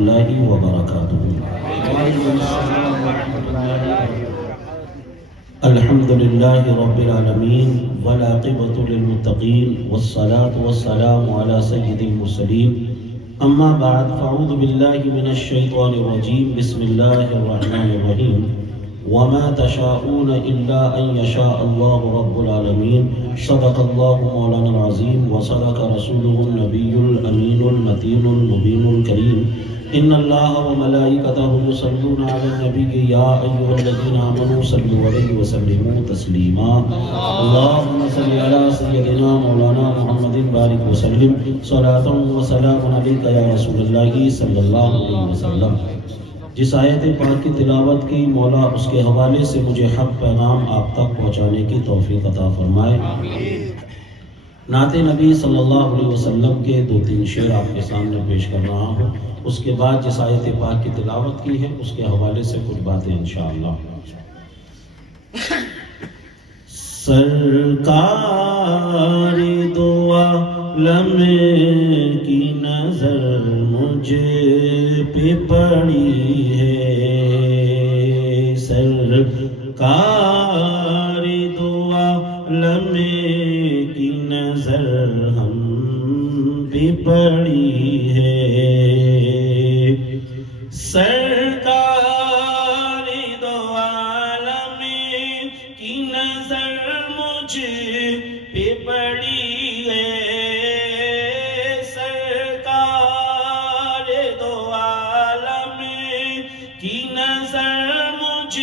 اللہ وبرکاتہ۔ الحمد للہ رب العالمین والعاقبۃ للمتقین والصلاة والسلام علی سید المرسلین، اما بعد فاعوذ باللہ من الشیطان الرجیم، بسم اللہ الرحمن الرحیم، وما تشاءون الا ان یشاء اللہ رب العالمین۔ صدق اللہ مولانا العظیم وصدق رسولہ النبی الامین المتین المبین الکریم۔ ان اللہ وملائکتہ یصلون علی النبی یا ایھا الذین آمنوا صلوا علیہ وسلموا تسلیما۔ اللہم صل علی سیدنا مولانا محمد بارک وسلم صلاۃ وسلام علیک یا رسول اللہ صلی اللہ علیہ وسلم۔ جس آیت پاک کی تلاوت کی، مولا اس کے حوالے سے مجھے حق پیغام آپ تک پہنچانے کی توفیق عطا فرمائے۔ نعت نبی صلی اللہ علیہ وسلم کے 2-3 شعر آپ کے سامنے پیش کر رہا ہوں، اس کے بعد جس آیت پاک کی تلاوت کی ہے اس کے حوالے سے کچھ باتیں انشاءاللہ۔ سرکار دو عالم کی نظر مجھ پہ پڑی ہے، سرکار دو عالم کی نظر ہم پہ پڑی ہے، سرکار دو عالم کی نظر مجھ پہ پڑی ہے، سرکار دو عالم کی نظر مجھ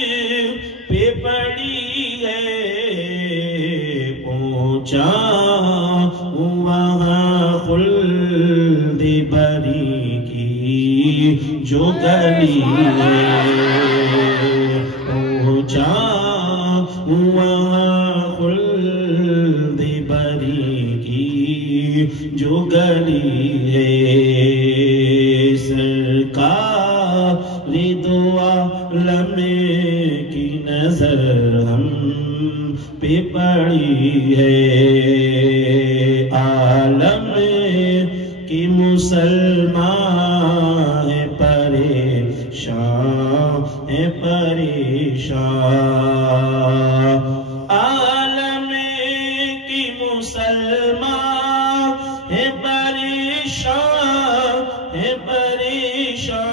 پہ پڑی ہے، پہنچا وہاں خلد بری کی جو گلی ہے، پہنچا وہاں خلد بری کی جو گلی ہے، سرکار دو عالم کی نظر ہم پہ پڑی ہے، عالم کی مسلمان ہے پریشان ہے پریشان، عالم کی مسلمان ہے پریشان ہے پریشان،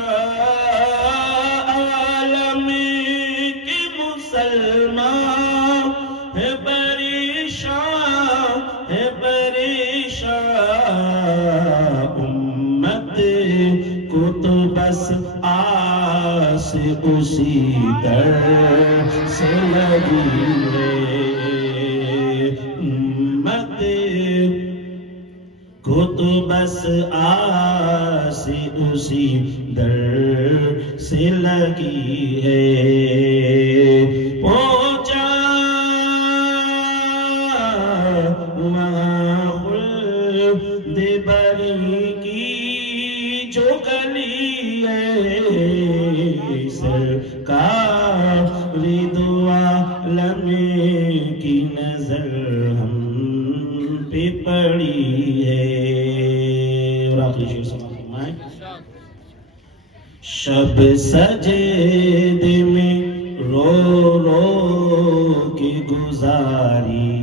عالم کی مسلمان ہے پریشان ہے پریشان، امت کو تو بس آس اسی در سے لگی ہے، امت کو تو بس آس اسی در سے لگی ہے، پہنچا وہاں خلد بری کی جو گلی ہے، سرکار دو عالم کی نظر ہم پہ پڑی ہے۔ اور آخری شعر سماعت فرمائیں۔ شب سجدے میں رو رو کے گزاری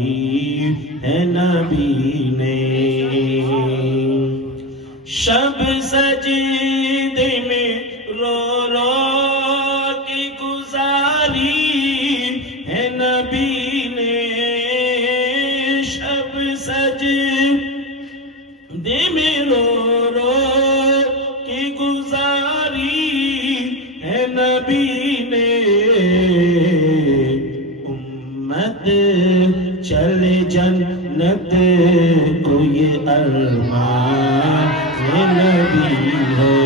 ہے نبی نے، شب سجدے میں رو رو کی گزاری ہے نبی نے، شب سجدے میں رو رو کی گزاری ہے نبی نے، امت چلے جنت کو یہ ارمان نبی ہے،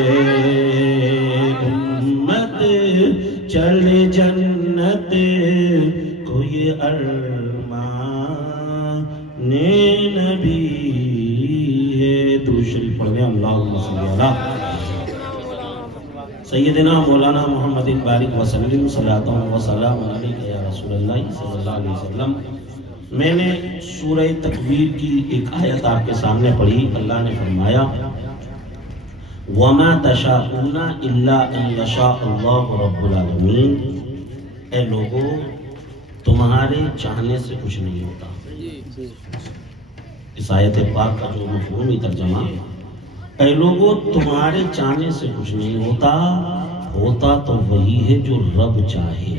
امت چلے جنت کو یہ ارمان نبی ہے۔ درود شریف پڑھیں، اللہم صلی علی سیدنا مولانا محمد بارک وسلم صلاۃ وسلام علیک یا رسول اللہ صلی اللہ علیہ وسلم۔ میں نے سورہ تکویر کی ایک آیت آپ کے سامنے پڑھی۔ اللہ نے فرمایا وما تشاءون الا ان یشاء اللہ رب العالمین، اے لوگوں تمہارے چاہنے سے کچھ نہیں ہوتا۔ اس آیت پاک کا جو مفہومی ترجمہ، اے لوگوں تمہارے چاہنے سے کچھ نہیں ہوتا، ہوتا تو وہی ہے جو رب چاہے۔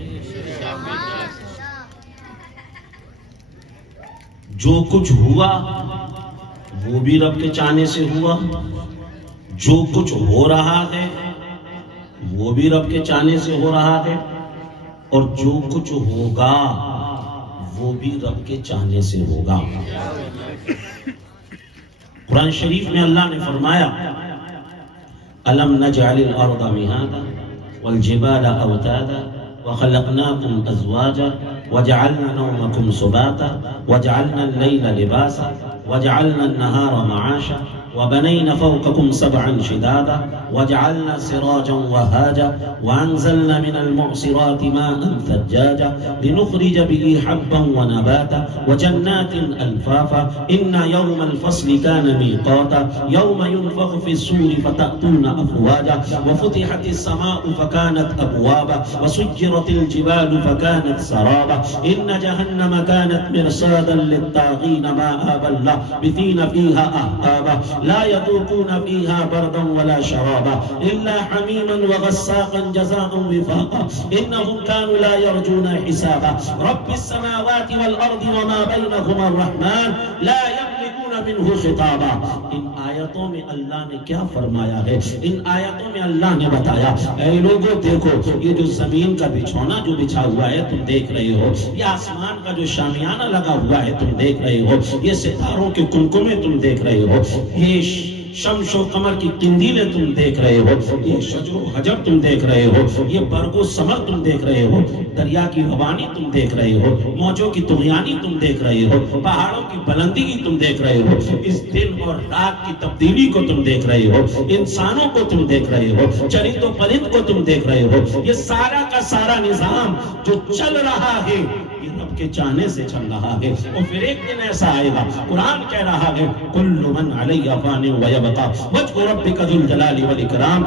جو کچھ ہوا وہ بھی رب کے چاہنے سے ہوا، جو کچھ ہو رہا ہے وہ بھی رب کے چاہنے سے ہو رہا ہے، اور جو کچھ ہوگا وہ بھی رب کے چاہنے سے ہوگا۔ قرآن شریف میں اللہ نے فرمایا أَلَمْ نَجْعَلِ الْأَرْضَ مِهَادًا وَالْجِبَالَ أَوْتَادًا وَخَلَقْنَاكُمْ أَزْوَاجًا وَجَعَلْنَا نَوْمَكُمْ سُبَاتًا وَجَعَلْنَا اللَّيْلَ لِبَاسًا وَجَعَلْنَا النَّهَارَ مَعَاشًا وَبَنَيْنَا فَوْقَكُمْ سَبْعًا شِدَادًا وَجَعَلْنَا سِرَاجًا وَهَّاجًا وَأَنزَلْنَا مِنَ الْمُعْصِرَاتِ مَاءً ثَجَّاجًا لِنُخْرِجَ بِهِ حَبًّا وَنَبَاتًا وَجَنَّاتٍ أَلْفَافًا إِنَّ يَوْمَ الْفَصْلِ كَانَ مِيقَاتًا يَوْمَ يُنفَخُ فِي الصُّورِ فَتَأْتُونَ أَفْوَاجًا وَفُتِحَتِ السَّمَاءُ فَكَانَتْ أَبْوَابًا وَسُيِّرَتِ الْجِبَالُ فَكَانَتْ سَرَابًا إِنَّ جَهَنَّمَ كَانَتْ مِرْصَادًا لِلطَّاغِينَ مَآبًا لَّابِثِينَ فِيهَا أَحْقَابًا لَا يَذُوقُونَ فِيهَا بَرْدًا وَلَا شَرَابًا إِلَّا حَمِيمًا وَغَسَّاقًا جَزَاءً وِفَاقًا إِنَّهُمْ كَانُوا لَا يَرْجُونَ حِسَابًا رَبِّ السَّمَاوَاتِ وَالْأَرْضِ وَمَا بَيْنَهُمَا الرَّحْمَنُ لَا يَمْلِكُونَ مِنْهُ خِطَابًا۔ ان آیتوں میں اللہ نے کیا فرمایا ہے؟ ان آیتوں میں اللہ نے بتایا اے لوگوں دیکھو یہ جو زمین کا بچھونا جو بچھا ہوا ہے تم دیکھ رہے ہو، یہ آسمان کا جو شامیانہ لگا ہوا ہے تم دیکھ رہے ہو، یہ ستاروں کے کمکمے تم دیکھ رہے ہو، یہ شمس و قمر کی قندیلیں تم دیکھ رہے ہو، یہ شجر و حجر تم دیکھ رہے ہو، یہ برگ و ثمر تم دیکھ رہے ہو، دریا کی روانی تم دیکھ رہے ہو، موجوں کی طغیانی تم دیکھ رہے ہو، پہاڑوں کی بلندی تم دیکھ رہے ہو، اس دن اور رات کی تبدیلی کو تم دیکھ رہے ہو، انسانوں کو تم دیکھ رہے ہو، چرند و پرند کو تم دیکھ رہے ہو، یہ سارا کا سارا نظام جو چل رہا ہے یہ رب کے چاہنے سے چل رہا ہے۔ اور پھر ایک دن ایسا آئے گا، قرآن کہہ رہا ہے کل من علیہ فان ویبقى وجہ ربک ذو الجلال والاکرام،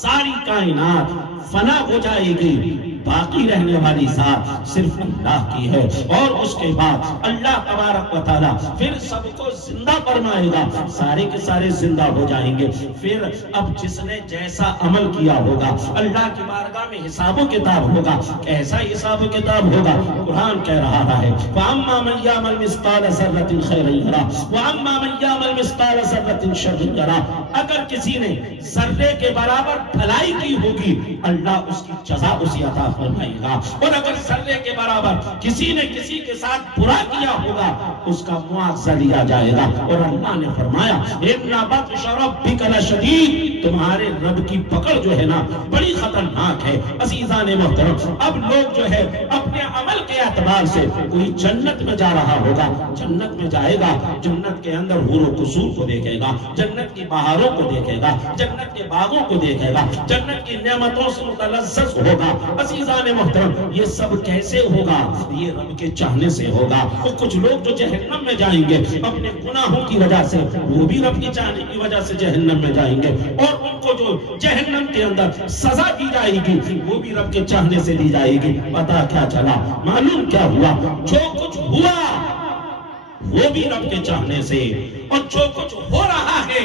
ساری کائنات فنا ہو جائے گی، باقی رہنے والی ذات صرف اللہ کی ہے، اور اس کے بعد اللہ تبارک و تعالی پھر سب کو زندہ فرمائے گا، سارے کے سارے زندہ ہو جائیں گے۔ پھر اب جس نے جیسا عمل کیا ہوگا اللہ کی بارگاہ میں حساب و کتاب ہوگا، کیسا حساب و کتاب ہوگا؟ قرآن کہہ رہا ہے فَأَمَّا مَنْ يَعْمَلْ مِثْقَالَ ذَرَّةٍ خَيْرًا يَرَهُ وَأَمَّا مَنْ يَعْمَلْ مِثْقَالَ ذَرَّةٍ شَرًّا يَرَهُ، اگر کسی نے ذرے کے برابر بھلائی کی ہوگی اللہ اس کی جزا اسی عطا فرمائے گا، اور اگر ذرے کے برابر کسی نے کسی کے ساتھ برا کیا ہوگا اس کا معاوضہ لیا جائے گا۔ اور اللہ نے فرمایا اِنَّ بَطْشَ رَبِّكَ لَشَدِيدٌ، تمہارے رب کی پکڑ جو ہے نا بڑی خطرناک ہے۔ عزیزان محترم، اب لوگ جو ہے اپنے عمل کے اعتبار سے کوئی جنت میں جا رہا ہوگا، جنت میں جائے گا، جنت کے اندر حور و قصور کو دیکھے گا، جنت کی بہاروں کو دیکھے گا، جنت کے باغوں کو دیکھے گا، جنت کی نعمتوں سے متلذذ ہوگا۔ عزیزان محترم، یہ سب کیسے ہوگا؟ یہ رب کے چاہنے سے ہوگا۔ تو کچھ لوگ جو جہنم میں جائیں گے اپنے گناہوں کی وجہ سے، وہ بھی رب کی چاہنے کی وجہ سے جہنم میں جائیں گے، اور ان کو جو جہنم کے اندر سزا دی جائے گی وہ بھی رب کے چاہنے سے دی جائے گی۔ پتہ کیا چلا؟ معلوم کیا ہوا؟ جو کچھ ہوا وہ بھی رب کے چاہنے سے، اور جو کچھ ہو رہا ہے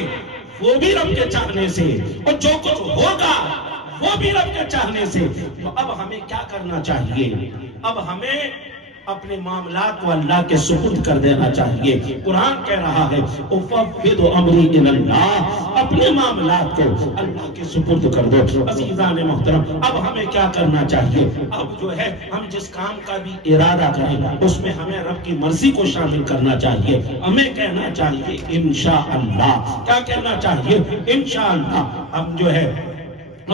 وہ بھی رب کے چاہنے سے، اور جو کچھ ہوگا وہ بھی رب کے چاہنے سے۔ تو اب ہمیں کیا کرنا چاہیے؟ اب ہمیں اپنے معاملات کو اللہ کے سپرد کر دینا چاہیے۔ قرآن کہہ رہا ہے اُفَوِّضُ أَمْرِي إِلَى اللَّهِ، اپنے معاملات کو اللہ کے سپرد کر دو۔ عزیزان محترم، اب ہمیں کیا کرنا چاہیے؟ اب جو ہے ہم جس کام کا بھی ارادہ کریں اس میں ہمیں رب کی مرضی کو شامل کرنا چاہیے۔ ہمیں کہنا چاہیے انشاءاللہ۔ کیا کہنا چاہیے؟ انشاءاللہ۔ ہم جو ہے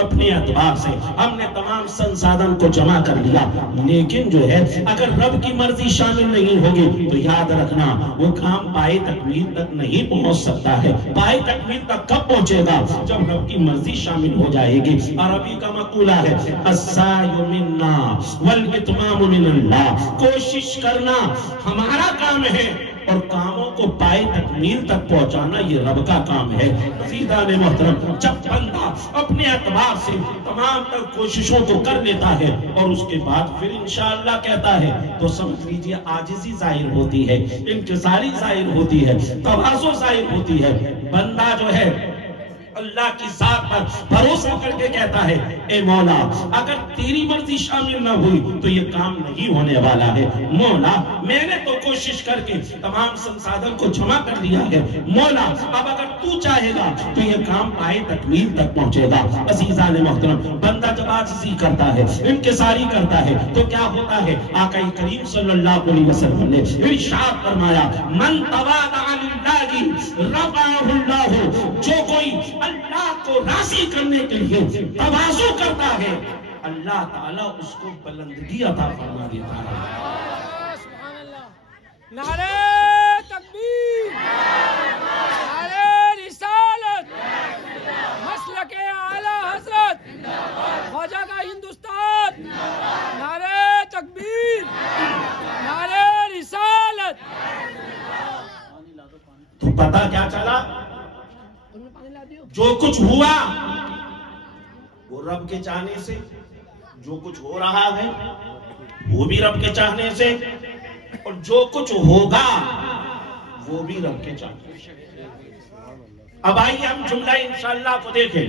اپنے اعتبار سے ہم نے تمام سنسادن کو جمع کر لیا، لیکن جو ہے اگر رب کی مرضی شامل نہیں ہوگی تو یاد رکھنا وہ کام پائے تکمیل تک نہیں پہنچ سکتا ہے۔ پائے تکمیل تک کب پہنچے گا؟ جب رب کی مرضی شامل ہو جائے گی۔ عربی کا مقولہ ہے السعی منا والاتمام من اللہ، کوشش کرنا ہمارا کام ہے اور کاموں کو پائے تکمیل تک پہنچانا یہ رب کا کام ہے۔ عزیزان محترم، جب بندہ اپنے اعتبار سے تمام تر کوششوں کو کر لیتا ہے اور اس کے بعد پھر انشاءاللہ کہتا ہے تو سمجھ لیجیے عاجزی ظاہر ہوتی ہے، انکساری ظاہر ہوتی ہے، تواضع ظاہر ہوتی ہے۔ بندہ جو ہے اللہ کی ذات پر بھروسہ کر کے کہتا ہے اے مولا اگر تیری مرضی شامل نہ ہوئی تو یہ کام نہیں ہونے والا ہے۔ مولا میں نے تو کوشش کر کے تمام سنسادن کو جمع کر لیا ہے، مولا اب اگر تو چاہے گا تو یہ کام پائے تکمیل تک پہنچے گا۔ عزیزان محترم، بندہ جب عاجزی کرتا ہے، انکساری کرتا ہے تو کیا ہوتا ہے؟ آقا کریم صلی اللہ علیہ وسلم نے ارشاد فرمایا من تواضع للہ رفعہ اللہ، جو کوئی اللہ کو راضی کرنے کے لیے تواضع کرتا ہے اللہ تعالیٰ اس کو بلندگی عطا فرما دیتا ہے۔ سبحان اللہ، نعرہ تکبیر، نعرہ رسالت، مسلک اعلی حضرت، خواجہ کا ہندوستان، نعرہ تکبیر، نعرہ رسالت۔ تو پتہ کیا چلا؟ جو کچھ ہوا وہ رب کے چاہنے سے، جو کچھ ہو رہا ہے وہ بھی رب کے چاہنے سے، اور جو کچھ ہوگا وہ بھی رب کے چاہنے سے۔ اب آئیے ہم جملہ انشاءاللہ کو دیکھیں۔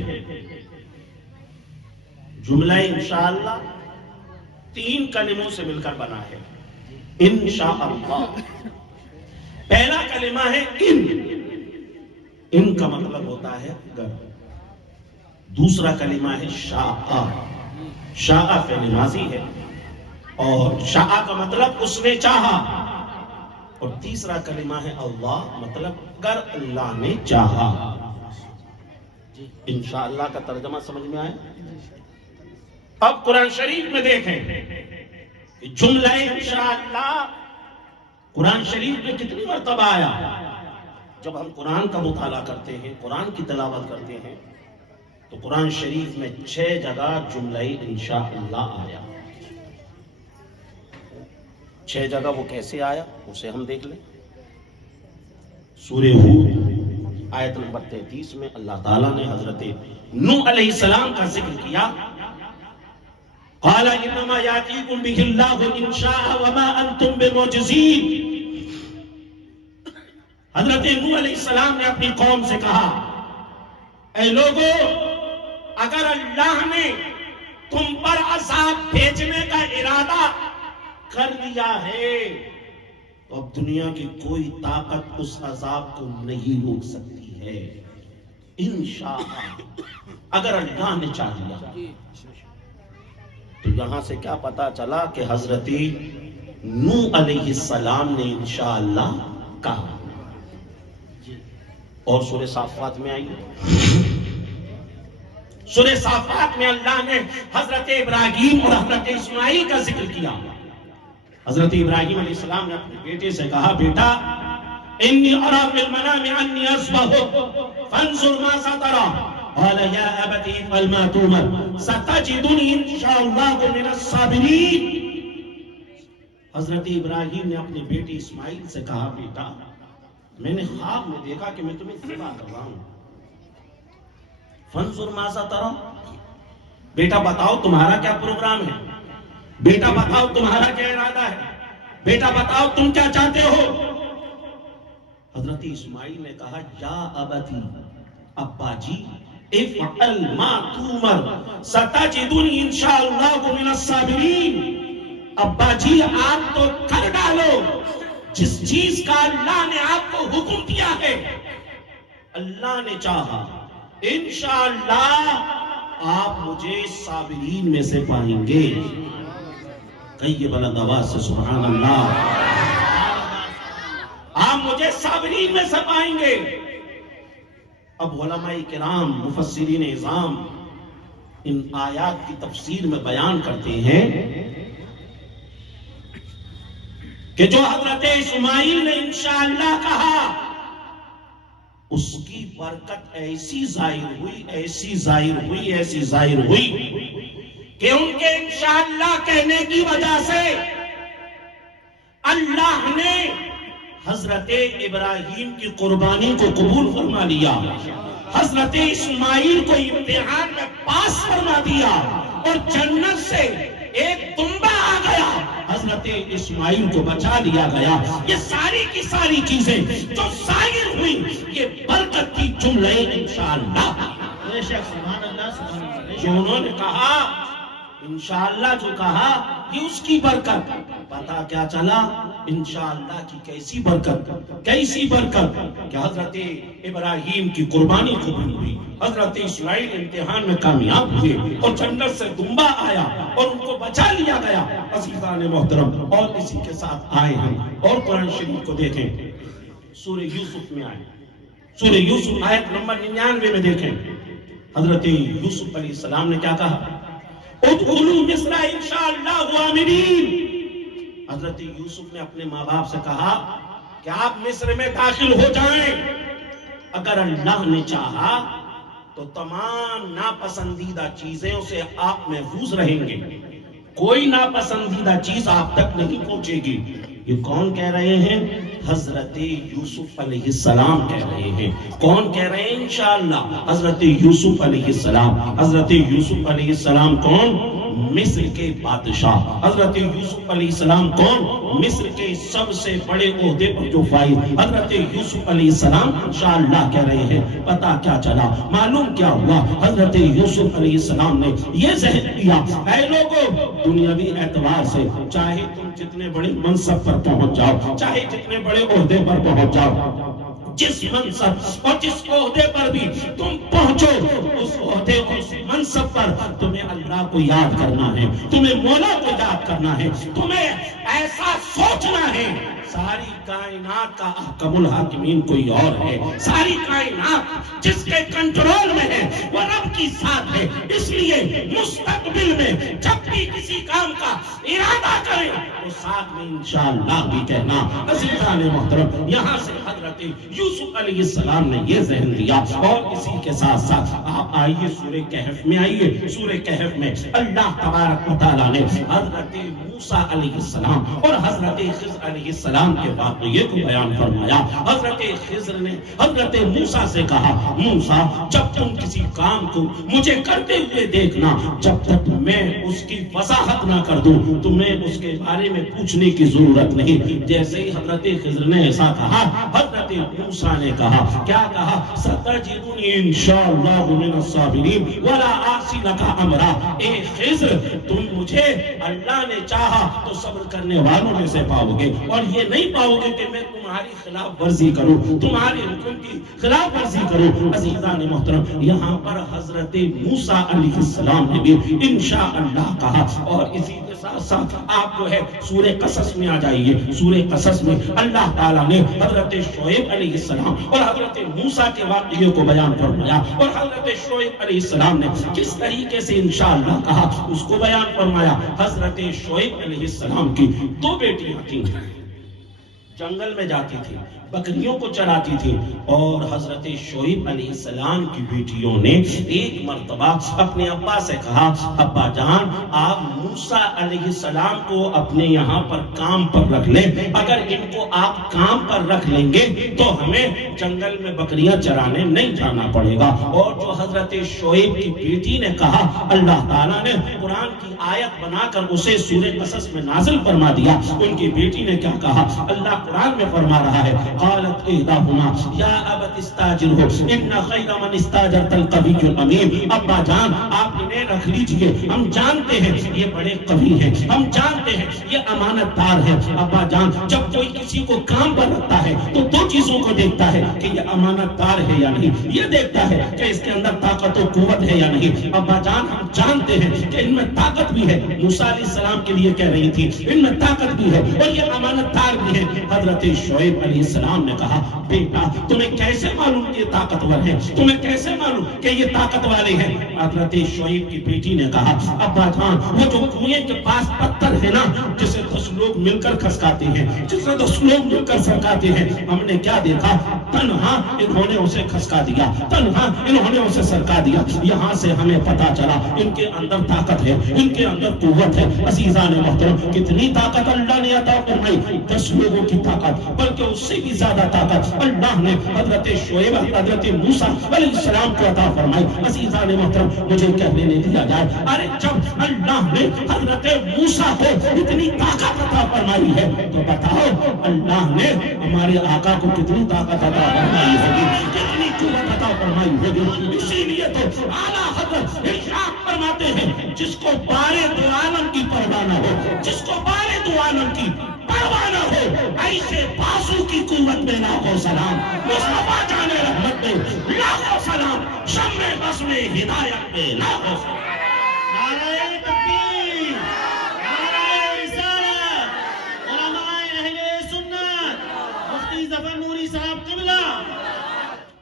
جملہ انشاءاللہ 3 کلموں سے مل کر بنا ہے۔ انشاءاللہ پہلا کلمہ ہے ان کا مطلب ہوتا ہے گر۔ دوسرا کلمہ ہے شاء، شاء فعل ماضی ہے اور شاء کا مطلب اس نے چاہا، اور تیسرا کلمہ ہے اللہ، مطلب گر اللہ نے چاہا۔ انشاءاللہ کا ترجمہ سمجھ میں آئے؟ اب قرآن شریف میں دیکھیں کہ جملہ انشاءاللہ قرآن شریف میں کتنی مرتبہ آیا۔ جب ہم قرآن کا مطالعہ کرتے ہیں، قرآن کی تلاوت کرتے ہیں تو قرآن شریف میں 6 جگہ جملہ انشاءاللہ آیا۔ 6 جگہ وہ کیسے آیا اسے ہم دیکھ لیں۔ سورہ ہود آیت نمبر 33 میں اللہ تعالیٰ نے حضرت نوح علیہ السلام کا ذکر کیا۔ قال انما یاتیکم بہ اللہ ان شاء وما انتم بمعجزین۔ حضرت نوح علیہ السلام نے اپنی قوم سے کہا اے لوگو اگر اللہ نے تم پر عذاب بھیجنے کا ارادہ کر لیا ہے تو اب دنیا کی کوئی طاقت اس عذاب کو نہیں روک سکتی ہے۔ انشاء اگر اللہ نے چاہ لیا۔ تو یہاں سے کیا پتا چلا کہ حضرت نوح علیہ السلام نے انشاءاللہ کہا۔ اور سورہ صافات میں آئیے، سورہ صافات میں اللہ نے حضرت ابراہیم اور حضرت اسماعیل کا ذکر کیا۔ حضرت ابراہیم علیہ السلام نے اپنے بیٹے سے کہا بیٹا انی ارا فی المنام انی اصبحک فانظر ماذا تری قال یا ابت افعل ما تؤمر ستجدنی ان شاء اللہ من الصابرین۔ حضرت ابراہیم نے اپنے بیٹے اسماعیل سے کہا بیٹا میں نے خواب میں دیکھا کہ میں تمہیں ذبح کر رہا ہوں۔ فانظر ماذا تری، بیٹا بتاؤ تمہارا کیا پروگرام ہے، بیٹا بتاؤ تمہارا کیا ارادہ ہے، بیٹا بتاؤ تم کیا چاہتے ہو۔ حضرت اسماعیل نے کہا یا ابتی، ابا جی افعل ما تؤمر ستجدنی انشاءاللہ من الصابرین۔ ابا جی آپ تو کر ڈالو جس چیز کا اللہ نے آپ کو حکم دیا ہے، اللہ نے چاہا انشاءاللہ آپ مجھے صابرین میں سے پائیں گے۔ کہیے بلند آواز سے سبحان اللہ، آپ مجھے صابرین میں سے پائیں گے۔ اب علماء کرام مفسرین اعظام ان آیات کی تفسیر میں بیان کرتے ہیں کہ جو حضرت اسماعیل نے انشاءاللہ کہا اس کی برکت ایسی ظاہر ہوئی، ایسی ظاہر ہوئی، ایسی ظاہر ہوئی کہ ان کے انشاءاللہ کہنے کی وجہ سے اللہ نے حضرت ابراہیم کی قربانی کو قبول فرما لیا، حضرت اسماعیل کو امتحان میں پاس فرما دیا، اور جنت سے ایک دمبا آ گیا، حضرت اسماعیل کو بچا لیا گیا۔ یہ ساری کی ساری چیزیں جو ظاہر ہوئی، یہ برکت کی جملے انشاءاللہ۔ بے شک سبحان اللہ سبحان اللہ، جو انہوں نے کہا انشاءاللہ، جو کہا یہ اس کی برکت۔ پتہ کیا چلا انشاءاللہ کی کیسی برکت، کیسی برکت کہ حضرت ابراہیم کی قربانی قبول ہوئی، حضرت اسماعیل امتحان میں کامیاب ہوئے، اور جنت سے دمبا آیا اور ان کو بچا لیا گیا۔ عزیزان محترم، اور اسی کے ساتھ آئے ہیں اور قرآن شریف کو دیکھیں، سورہ یوسف میں آئے، سورہ یوسف آیت نمبر 99 میں دیکھیں، حضرت یوسف علیہ السلام نے کیا کہا؟ ادخلوا مصر انشاءاللہ آمنین۔ حضرت یوسف نے اپنے ماں باپ سے کہا کہ آپ مصر میں داخل ہو جائیں، اگر اللہ نے چاہا تو تمام ناپسندیدہ چیزوں سے آپ محفوظ رہیں گے، کوئی ناپسندیدہ چیز آپ تک نہیں پہنچے گی۔ یہ کون کہہ رہے ہیں؟ حضرت یوسف علیہ السلام کہہ رہے ہیں۔ کون کہہ رہے ہیں؟ انشاءاللہ حضرت یوسف علیہ السلام۔ حضرت یوسف علیہ السلام کون؟ مصر کے بادشاہ۔ حضرت یوسف علیہ السلام کون؟ مصر کے سب سے بڑے عہدے پر جو فائز۔ حضرت یوسف علیہ السلام انشاءاللہ کہہ رہے ہیں۔ پتہ کیا چلا، معلوم کیا ہوا؟ حضرت یوسف علیہ السلام نے یہ ذہن کیا، اے لوگوں، دنیاوی اعتبار سے چاہے تم جتنے بڑے منصب پر پہنچ جاؤ، چاہے جتنے بڑے عہدے پر پہنچ جاؤ، جس منصب اور جس عہدے پر بھی تم پہنچو، اس عہدے اور اس منصب پر تمہیں اللہ کو یاد کرنا ہے، تمہیں مولا کو یاد کرنا ہے، تمہیں ایسا سوچنا ہے ساری کائنات کا احکم الحاکمین کوئی اور ہے، ساری کائنات جس کے کنٹرول میں ہے وہ رب کی ذات ہے۔ اس لیے مستقبل میں جب بھی کسی کام کا ارادہ کریں تو ساتھ میں انشاءاللہ بھی کہنا۔ عزیزان محترم، یہاں سے حضرت یوسف علیہ السلام نے یہ ذہن دیا، اور اسی کے ساتھ ساتھ آپ آئیے سورہ کہف میں آئیے۔ سورہ کہف میں اللہ تبارک و تعالیٰ نے حضرت موسیٰ علیہ السلام اور حضرت خضر علیہ السلام کے واقعے کو بیان فرمایا۔ حضرت خضر نے حضرت موسیٰ سے کہا، موسیٰ جب تم کسی کام کو مجھے کرتے ہوئے دیکھنا، جب تک میں اس کی وضاحت نہ کر دوں تمہیں اس کے بارے میں پوچھنے کی ضرورت نہیں۔ جیسے ہی حضرت خضر نے ایسا کہا، حضرت موسیٰ نے کہا، کیا کہا؟ ستجدنی انشاءاللہ من الصابرین ولا اعصی لک امرا۔ اے خضر، تم مجھے اللہ نے چاہا تو صبر کرنے والوں میں سے پاؤ گے، اور یہ نہیں پاؤ گے کہ میں تمہاری خلاف ورزی کروں، تمہارے حکم کی خلاف ورزی کروں۔ عزیزان محترم، یہاں پر حضرت موسیٰ علیہ السلام نے بھی انشاءاللہ کہا، اور اسی کے ساتھ ساتھ آپ جو ہے سورہ قصص میں آ جائیے۔ سورہ قصص میں اللہ تعالیٰ نے حضرت شعیب علیہ السلام اور حضرت موسیٰ کے واقعے کو بیان فرمایا، اور حضرت شعیب علیہ السلام نے کس طریقے سے انشاءاللہ کہا اس کو بیان فرمایا۔ حضرت شعیب علیہ السلام کی دو بیٹیاں تھیں، جنگل میں جاتی تھی، بکریوں کو چراتی تھی، اور حضرت شعیب علیہ السلام کی بیٹیوں نے ایک مرتبہ اپنے ابا سے کہا، ابا جان آپ موسیٰ علیہ السلام کو اپنے یہاں پر کام پر رکھ لیں، اگر ان کو آپ کام پر رکھ لیں گے تو ہمیں جنگل میں بکریاں چرانے نہیں جانا پڑے گا۔ اور جو حضرت شعیب کی بیٹی نے کہا، اللہ تعالیٰ نے قرآن کی آیت بنا کر اسے سورہ قصص میں نازل فرما دیا۔ ان کی بیٹی نے کیا کہا؟ اللہ قرآن میں فرما رہا ہے، قالت احداہما یا ابت استاجرہ ان خیر من استاجرت القوی الامین۔ ابا جان آپ انہیں رکھ لیجئے، ہم جانتے ہیں یہ بڑے قوی ہیں، ہم جانتے ہیں یہ امانت دار ہے۔ ابا جان جب کوئی کسی کو کام پر رکھتا ہے تو دو چیزوں کو دیکھتا ہے کہ یہ امانت دار ہے یا نہیں، یہ دیکھتا ہے کہ اس کے اندر طاقت و قوت ہے یا نہیں۔ ابا جان ہم جانتے ہیں کہ ان میں طاقت بھی ہے، موسیٰ علیہ السلام کے لیے کہہ رہی تھی ان میں طاقت بھی ہے اور یہ امانت دار بھی ہے۔ حضرت شعیب علیہ السلام نے کہا، بیٹا تمہیں کیسے معلوم کہ یہ طاقتور ہے، تمہیں کیسے معلوم کہ یہ طاقت والے ہیں؟ حضرت شعیب کی بیٹی نے کہا، ابا جان وہ جو کنویں کے پاس پتھر ہے نا جسے 10 لوگ مل کر کھسکاتے ہیں، جسے 10 لوگ مل کر سرکاتے ہیں، ہم نے کیا دیکھا؟ تنہا انہوں نے اسے کھسکا دیا، تنہا انہوں نے اسے سرکا دیا۔ یہاں سے ہمیں پتا چلا ان کے اندر طاقت ہے، ان کے اندر قوت ہے۔ عزیزان محترم، کتنی طاقت اللہ نے عطا فرمائی، 10 لوگوں کی طاقت بلکہ اس سے بھی زیادہ طاقت اللہ نے حضرت شعیب حضرت موسیٰ علیہ السلام کو عطا فرمائی. عزیزان محترم مجھے کہنے نہیں دیا جائے، ارے جب اللہ نے حضرت موسیٰ کو اتنی طاقت عطا فرمائی ہے تو بتاؤ اللہ نے ہمارے آقا کو کتنی طاقت عطا فرمائی ہوگی، کتنی قوت عطا فرمائی ہوگی. اسی لیے تو اعلیٰ حضرت ارشاد فرماتے ہیں جس کو بارے دو عالم کی پرواہ نہ ہو، جس کو بارے دو عالم کی پرواہ نہ ہو، ایسے بازو کی قوت میں لاکھوں سلام، مصطفیٰ جان رحمت میں لاکھوں سلام، شمع بزم ہدایت میں لاکھوں سلام. نعرہ تکبیر، نعرہ رسالت، علماء اہل سنت، مفتی ظفر نوری صاحب قبلہ.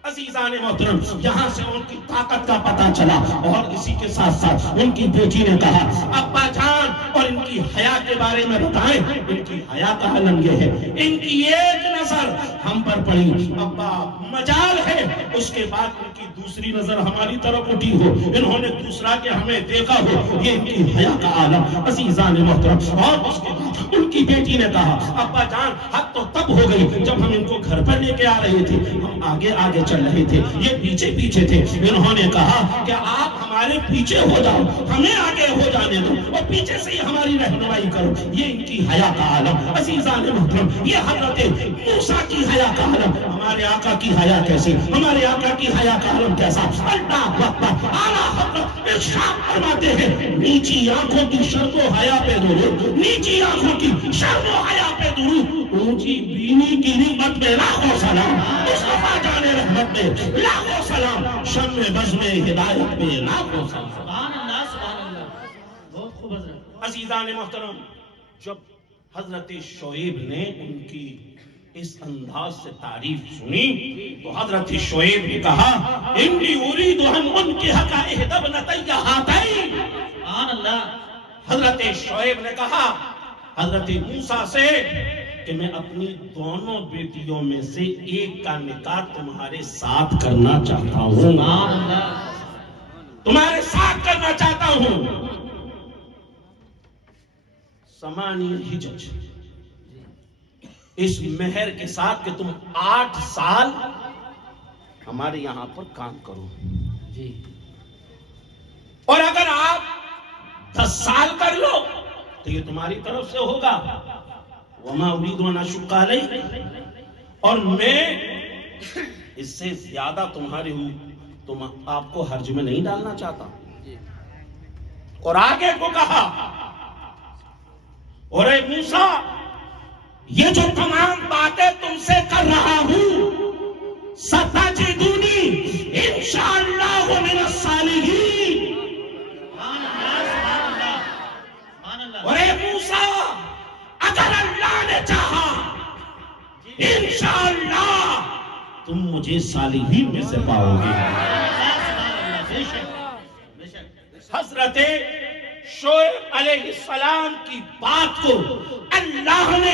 عزیزان محترم یہاں سے ان کی طاقت کا پتہ چلا، اور اسی کے ساتھ ساتھ ان کی بیٹی نے کہا ابا جان، اور ان کی حیا کے بارے میں بتائیں. ان کی حیا کا علم یہ ہے ان کی ایک نظر ہم پر پڑی، ابا مجال ہے اس کے بعد ان کی دوسری نظر ہماری طرف اٹھی ہو، انہوں نے دوسرا کہ ہمیں دیکھا ہو، یہ ان کی حیا کا عالم. عزیزان محترم اور اس کے بعد ان کی بیٹی نے کہا ابا جان حد تو تب ہو گئی جب ہم ان کو گھر پر لے کے آ رہے تھے، ہم آگے آگے چل رہے تھے، یہ پیچھے پیچھے تھے. انہوں نے کہا کہ آپ ہمارے پیچھے ہو جاؤ، ہمیں آگے ہو جانے دو اور پیچھے سے ہی ہماری رہنمائی کرو. یہ ان کی حیا کا عالم. عزیزان محترم یہ حضرت موسیٰ کی حیا کا عالم. ہمارے آقا کی حیا کیسی، ہمارے آقا کی حیا کا عالم کیسا. اللہ اکبر. اعلیٰ حضرت ارشاد فرماتے ہیں نیچی آنکھوں کی شرم و حیا پہ درود، نیچی آنکھوں کی شرم و حیا پہ درود، اونچی بینی کی نعمت میں لاکھوں سلام، مصطفیٰ جان رحمت میں لاکھوں سلام، شمع بزم ہدایت میں لاکھوں سلام. سبحان اللہ، سبحان اللہ. بہت خوب حضرت. عزیزان محترم جب حضرت شعیب نے ان کی اس انداز سے تعریف سنی تو حضرت شعیب نے کہا انی اريد ان انکحک احدی ابنتی ہاتین. سبحان اللہ. حضرت شعیب نے کہا حضرت موسیٰ سے کہ میں اپنی دونوں بیٹیوں میں سے ایک کا نکاح تمہارے ساتھ کرنا چاہتا ہوں، سبحان اللہ. تمہارے ساتھ کرنا چاہتا ہوں. سمانی حجج، اس مہر کے ساتھ کہ تم 8 سال ہمارے یہاں پر کام کرو، جی. اور اگر آپ 10 سال کر لو تو یہ تمہاری طرف سے ہوگا. وما اريد ان اشق علیک، اور میں اس سے زیادہ تمہارے تم آپ کو حرج میں نہیں ڈالنا چاہتا. اور آگے کو کہا اور اے موسیٰ یہ جو تمام باتیں تم سے کر رہا ہوں ستجدونی انشاءاللہ من الصالحین. سبحان اللہ، سبحان اللہ، سبحان اللہ. اور اے موسیٰ اگر اللہ نے چاہا انشاءاللہ تم مجھے صالحین میں سے پاؤ گے. بے شک، بے شک. حضرت شعیب علیہ السلام کی بات کو اللہ نے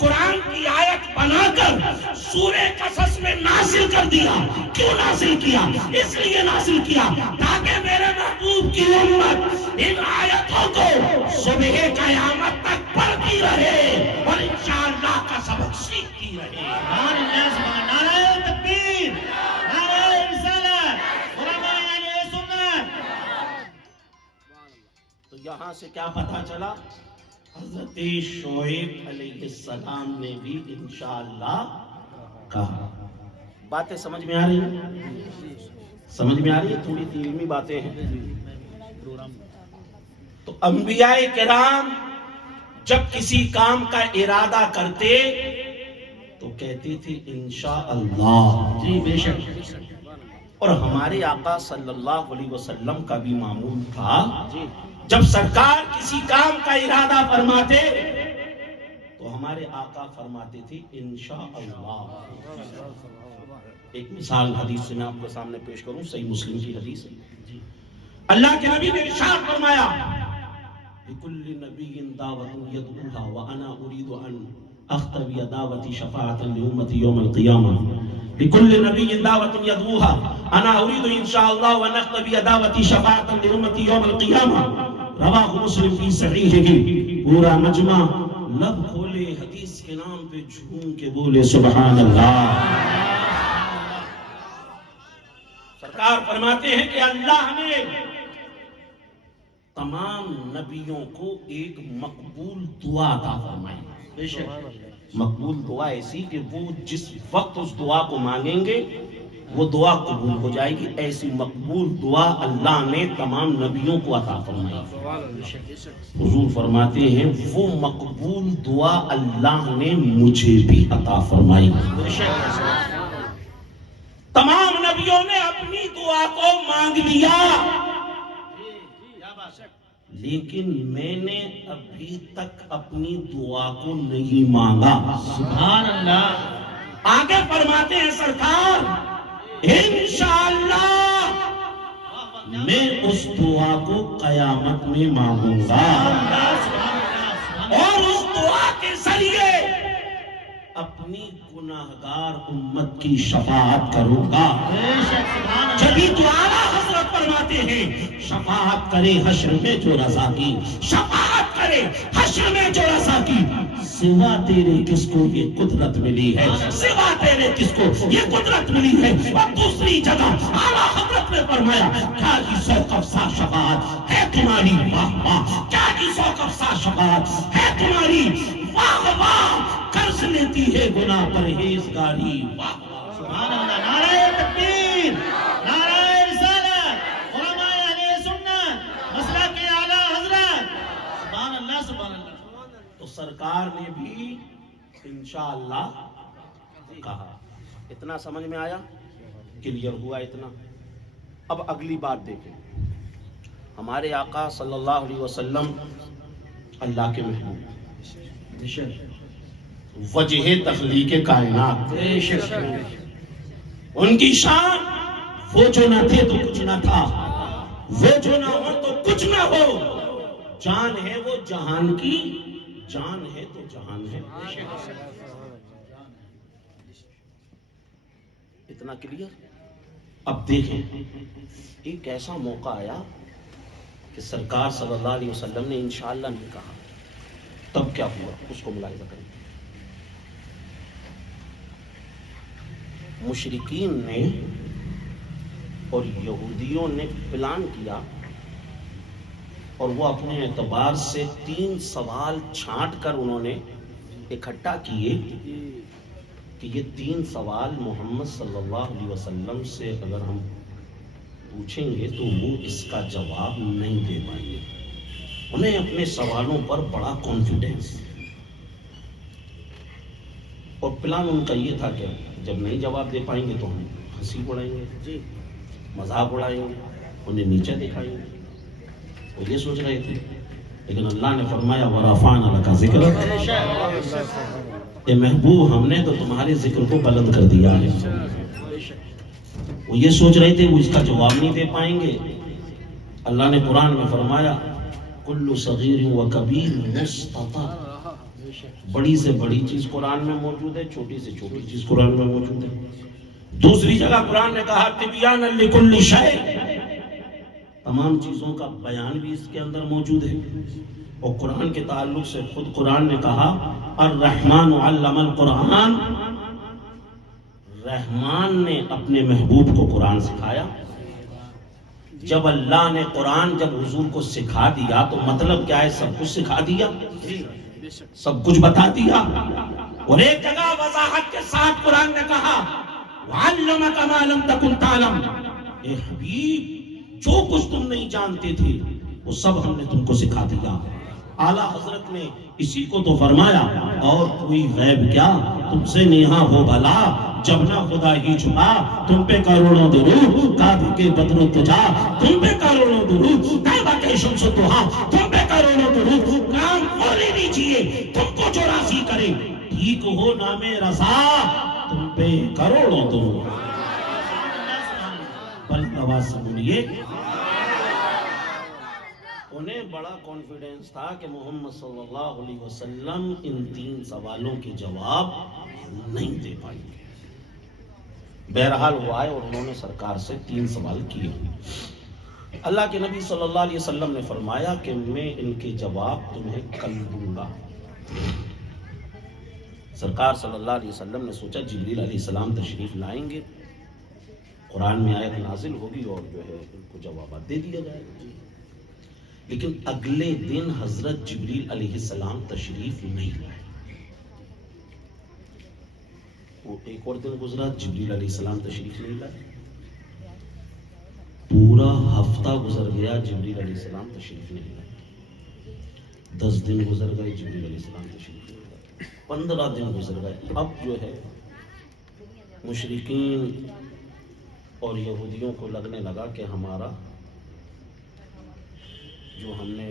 قرآن کی آیت بنا کر سورہ قصص میں نازل کر دیا. کیوں نازل کیا؟ اس لیے نازل کیا تاکہ میرے محبوب کی امت ان آیتوں کو صبح قیامت تک پڑھتی رہے اور انشاءاللہ کا سبق سیکھتی رہے. سبحان اللہ، سبحان اللہ. نعرہ تکبیر، نعرہ رسالت، علماء اہل سنت. تو یہاں سے کیا پتہ چلا؟ حضرت شعیب علیہ السلام نے بھی انشاءاللہ کہا. باتیں سمجھ میں آ رہی ہیں؟ سمجھ میں آ رہی ہے؟ تھوڑی سی علمی باتیں ہیں. تو انبیاء کرام جب کسی کام کا ارادہ کرتے تو کہتے تھے انشاءاللہ. جی بے شک. اور ہمارے آقا صلی اللہ علیہ وسلم کا بھی معمول تھا جب سرکار کسی کام کا ارادہ فرماتے تو ہمارے آقا فرماتے تھے انشاءاللہ. ایک مثال حدیث سے میں آپ کے سامنے پیش کروں، صحیح مسلم کی حدیث ہے. اللہ کے نبی نے ارشاد فرمایا لِكُلِّ نَبِيٍّ دَعْوَةٌ يَدْعُوهَا وَأَنَا أُرِيدُ أَنْ أَخْتَوِيَ دَعْوَتِي شَفَاعَةً لِأُمَّتِي يَوْمَ الْقِيَامَةِ. لِكُلِّ نَبِيٍّ دَعْوَةٌ يَدْعُوهَا أَنَا أُرِيدُ إِنْ شَاءَ اللَّهُ أَنْ أَخْتَوِيَ دَعْوَتِي شَفَاعَةً لِأُمَّتِي يَوْمَ الْقِيَامَةِ. رواہ مسلم فی صحیحہ. پورا مجمع لب کھولے حدیث کے نام پہ جھوم کے بولے سبحان اللہ۔ سرکار فرماتے ہیں کہ اللہ نے تمام نبیوں کو ایک مقبول دعا عطا فرمائی۔ مقبول دعا ایسی کہ وہ جس وقت اس دعا کو مانگیں گے وہ دعا قبول ہو جائے گی، ایسی مقبول دعا اللہ نے تمام نبیوں کو عطا فرمائی۔ حضور فرماتے ہیں وہ مقبول دعا اللہ نے مجھے بھی عطا فرمائی۔ تمام نبیوں نے اپنی دعا کو مانگ لیا، لیکن میں نے ابھی تک اپنی دعا کو نہیں مانگا۔ سبحان اللہ۔ آگے فرماتے ہیں سرکار انشاءاللہ میں اس دعا کو قیامت میں مانگوں گا اور اس دعا کے ذریعے اپنی گناہگار امت کی شفاعت کروں گا۔ جبھی تو اعلیٰ حضرت فرماتے ہیں شفاعت کرے حشر میں جو رضا کی، شفاعت کرے حشر میں جو رضا کی، سوا تیرے کس کو یہ قدرت ملی ہے، سوا تیرے کس کو یہ قدرت ملی ہے۔ اور دوسری جگہ اعلیٰ حضرت نے فرمایا کیا کی سوق افسا شفاعت ہے تمہاری، واہ واہ، کیا کی سوق افسا شفاعت ہے تمہاری، واہ واہ، قرض لیتی ہے گناہ پرہیزگاری، واہ واہ۔ سبحان اللہ۔ نعرہ تکبیر، نعرہ رسالت، علماء اہل سنت، مسلک اعلیٰ حضرت۔ سبحان اللہ، سبحان اللہ۔ تو سرکار نے بھی انشاءاللہ کہا۔ اتنا سمجھ میں آیا؟ کلیئر ہوا اتنا؟ اب اگلی بات دیکھیں، ہمارے آقا صلی اللہ علیہ وسلم اللہ کے محبوب، وجہ تخلیق کائنات، ان کی شان وہ جو نہ تھے تو کچھ نہ تھا، وہ جو نہ ہو تو کچھ نہ ہو، جان ہے وہ جہان کی، جان ہے تو جہان ہے۔ اتنا کلیئر؟ اب دیکھیں ایک ایسا موقع آیا کہ سرکار صلی اللہ علیہ وسلم نے انشاءاللہ نہیں کہا، تب کیا ہوا اس کو ملاحظہ کریں۔ مشرکین نے اور یہودیوں نے پلان کیا اور وہ اپنے اعتبار سے 3 سوال چھانٹ کر انہوں نے اکٹھا کیے کہ یہ 3 سوال محمد صلی اللہ علیہ وسلم سے اگر ہم پوچھیں گے تو وہ اس کا جواب نہیں دے پائیں گے۔ انہیں اپنے سوالوں پر بڑا کانفیڈنس، اور پلان ان کا یہ تھا کہ جب نہیں جواب دے پائیں گے تو ہم ہنسی اڑائیں گے، مذاق اڑائیں گے، انہیں نیچے دکھائیں گے، وہ یہ سوچ رہے تھے۔ لیکن اللہ نے فرمایا وَرَفَعْنَا لَكَ ذِكْرَكَ، اے محبوب ہم نے تو تمہارے ذکر کو بلند کر دیا ہے۔ وہ یہ سوچ رہے تھے وہ اس کا جواب نہیں دے پائیں گے۔ اللہ نے قرآن میں فرمایا کل صغیر و کبیر مستطر، بڑی سے بڑی چیز قرآن میں موجود ہے، چھوٹی سے چھوٹی چیز قرآن میں موجود ہے۔ دوسری جگہ قرآن نے کہا تبیانا لکل شیء، تمام چیزوں کا بیان بھی اس کے اندر موجود ہے۔ اور قرآن کے تعلق سے خود قرآن نے کہا الرحمن علم القرآن، رحمان نے اپنے محبوب کو قرآن سکھایا۔ جب اللہ نے قرآن جب حضور کو سکھا دیا تو مطلب کیا ہے؟ سب کچھ سکھا دیا، سب کچھ بتا دیا۔ اور ایک جگہ وضاحت کے ساتھ قرآن نے کہا وَعَلَّمَكَ مَا لَمْ تَكُنْ تَعْلَمْ، اے حبیب جو کچھ تم نہیں جانتے تھے وہ سب ہم نے تم کو سکھا دیا۔ اعلیٰ حضرت نے اسی کو تو فرمایا اور کوئی غیب کیا تم سے نیہا ہو بھلا، جب نہ خدا ہی چھپا تم پہ کروڑوں درود، کعبہ کے بدر و تجا تم پہ کروڑوں درود، کعبہ کے شمس و ضحا تم پہ کروڑوں درود، کام کھولے دیجئے تم کو جو راضی کرے، ٹھیک ہو نام رضا تم پہ کروڑوں درود۔ بلند آواز سے بولیے۔ انہیں بڑا کانفیڈنس تھا کہ محمد صلی اللہ علیہ وسلم ان 3 سوالوں کے جواب نہیں دے پائیں گے۔ بہرحال وہ آئے اور انہوں نے سرکار سے 3 سوال کیے۔ اللہ کے نبی صلی اللہ علیہ وسلم نے فرمایا کہ میں ان کے جواب تمہیں کل دوں گا۔ سرکار صلی اللہ علیہ وسلم نے سوچا جبریل علیہ السلام تشریف لائیں گے، قرآن میں آیت نازل ہوگی اور جو ہے ان کو جوابات دے دیا جائے گا. لیکن اگلے دن حضرت جبریل علیہ السلام تشریف نہیں لائے. وہ ایک اور دن گزرا، جبریل علیہ السلام تشریف نہیں لائے. پورا ہفتہ گزر گیا، جبریل علیہ السلام تشریف نہیں لائے. 10 دن گزر گئے، جبریل علیہ السلام تشریف نہیں لائے. 15 دن گزر گئے. اب جو ہے مشرکین اور یہودیوں کو لگنے لگا کہ ہمارا جو ہم نے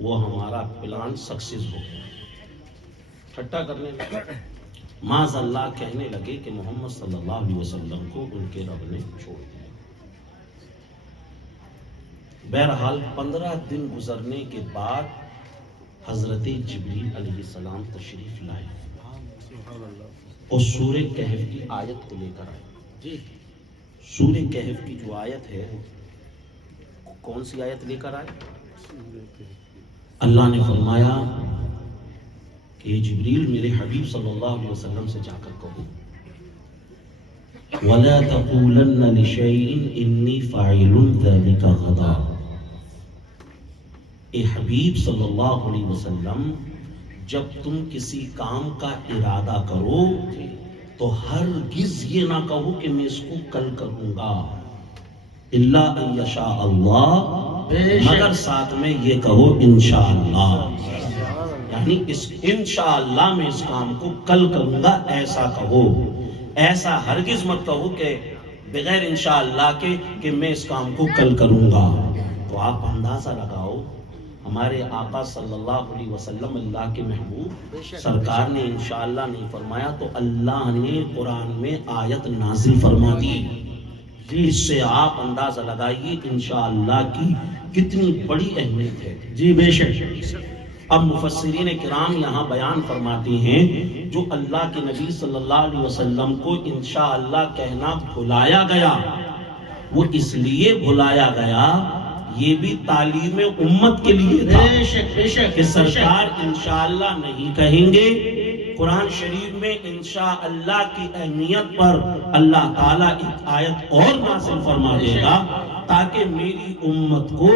وہ ہمارا پلان سکسیس ہو گیا. ٹھٹا کرنے لگا. معاذ اللہ کہنے لگے کہ محمد صلی اللہ علیہ وسلم کو ان کے رب نے چھوڑ دیا. بہرحال 15 دن گزرنے کے بعد حضرت جبریل علیہ السلام تشریف لائے اور سورہ کہف کی آیت کو لے کر آئے. سورہ کہف کی جو آیت ہے، کون سی آیت لے کر آئے؟ اللہ نے فرمایا کہ جبریل میرے حبیب صلی اللہ علیہ وسلم سے جا کر کہو وَلَا تَقُولَنَّ لِشَيْءٍ إِنِّي فَاعِلٌ ذَلِكَ غَدًا. اے حبیب صلی اللہ علیہ وسلم، جب تم کسی کام کا ارادہ کرو تو ہرگز یہ نہ کہو کہ میں اس کو کل کروں گا، الا ان یشاء اللہ، مگر ساتھ میں یہ کہو انشاءاللہ. یعنی اس انشاءاللہ میں اس کام کو کل کروں گا ایسا کہو. ایسا ہرگز مت کہو کہ بغیر انشاءاللہ کے کہ میں اس کام کو کل کروں گا. تو آپ اندازہ لگاؤ، ہمارے آقا صلی اللہ علیہ وسلم اللہ کے محبوب سرکار نے انشاءاللہ نہیں فرمایا تو اللہ نے قرآن میں آیت نازل فرما دی. اس سے آپ اندازہ لگائیے انشاءاللہ کی کتنی بڑی اہمیت ہے. جی بے شک. اب مفسرین کرام یہاں بیان فرماتے ہیں جو اللہ کے نبی صلی اللہ علیہ وسلم کو انشاءاللہ کہنا بھلایا گیا، وہ اس لیے بھلایا گیا، یہ بھی تعلیم امت کے لیے تھا. بے شک بے شک کہ سرکار انشاءاللہ نہیں کہیں گے. قرآن شریف میں انشاءاللہ کی اہمیت پر اللہ تعالیٰ ایک آیت اور نازل فرما دے گا تاکہ میری امت کو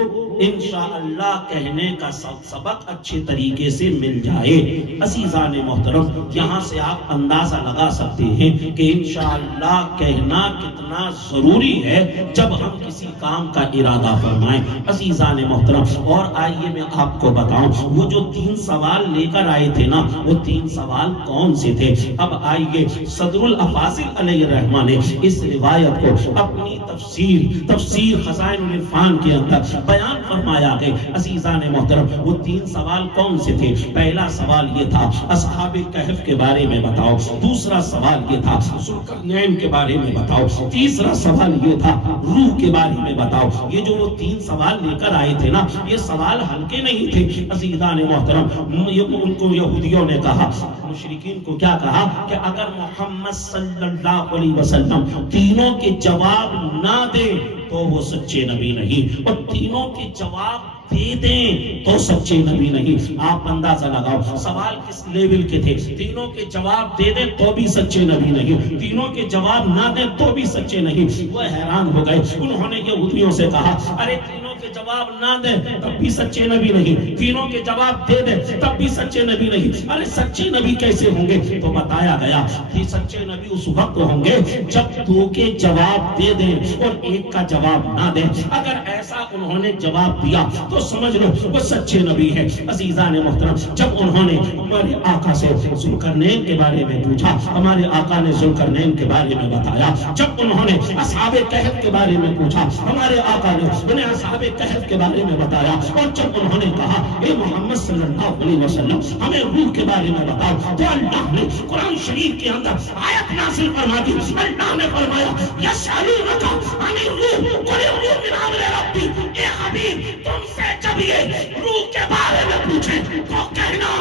انشاءاللہ کہنے کا سبق اچھے طریقے سے مل جائے. عزیزان محترم، یہاں سے آپ اندازہ لگا سکتے ہیں کہ انشاءاللہ کہنا کتنا ضروری ہے جب ہم کسی کام کا ارادہ فرمائیں. عزیزان محترم، اور آئیے میں آپ کو بتاؤں وہ جو 3 سوال لے کر آئے تھے نا، وہ 3 سوال کون سے تھے؟ اب آئیے صدر الافاضل علیہ الرحمہ نے اس روایت کو اپنی تفسیر خزائن العرفان کے اندر بیان فرمایا ہے. عزیزان محترم، وہ 3 سوال کون سے تھے؟ پہلا سوال یہ تھا اصحاب کہف کے بارے میں بتاؤ. دوسرا سوال یہ تھا ذوالقرنین کے بارے میں بتاؤ. تیسرا سوال یہ تھا روح کے بارے میں بتاؤ. یہ جو وہ 3 سوال لے کر آئے تھے نا، یہ سوال ہلکے نہیں تھے. عزیزان محترم، ان کو یہودیوں نے کہا، مشرکین کو کیا کہا کہ اگر محمد صلی اللہ علیہ وسلم تینوں کے جواب نہ دے تو وہ سچے نبی نہیں، اور تینوں کے جواب دے دیں تو سچے نبی نہیں. آپ اندازہ لگاؤ سوال کس لیول کے تھے. تینوں کے جواب دے دیں تو بھی سچے نبی نہیں، تینوں کے جواب نہ دیں تو بھی سچے نہیں. وہ حیران ہو گئے. انہوں نے یہودیوں سے کہا ارے تینوں کے جواب نہ دیں تب بھی سچے نبی نہیں، تینوں کے جواب دے دیں تب بھی سچے نبی نہیں. ارے سچے نبی کیسے ہوں گے؟ تو بتایا گیا کہ سچے نبی اس وقت ہوں گے جب 2 کے جواب دے دیں اور 1 کا جواب نہ دیں. اگر ایسا انہوں نے جواب دیا تو سمجھ لو وہ سچے نبی ہے. عزیزان محترم، جب انہوں نے ہمارے آقا سے ذوالقرنین کے بارے میں پوچھا، ہمارے آقا نے ذوالقرنین کے بارے میں بتایا. جب انہوں نے اصحاب کہف کے بارے میں پوچھا، ہمارے آقا نے انہیں اصحاب کہف کے بارے میں بتایا. اور جب انہوں نے کہا اے محمد صلی اللہ علیہ وسلم ہمیں روح کے بارے میں بتاؤ، تو اللہ نے قرآن شریف کے اندر آیت نازل فرما دی. اللہ نے فرمایا یسألونک عن الروح قل الروح من امر ربی. اے حبیب، تم سے جب یہ روح کے بارے میں پوچھیں تو کہنا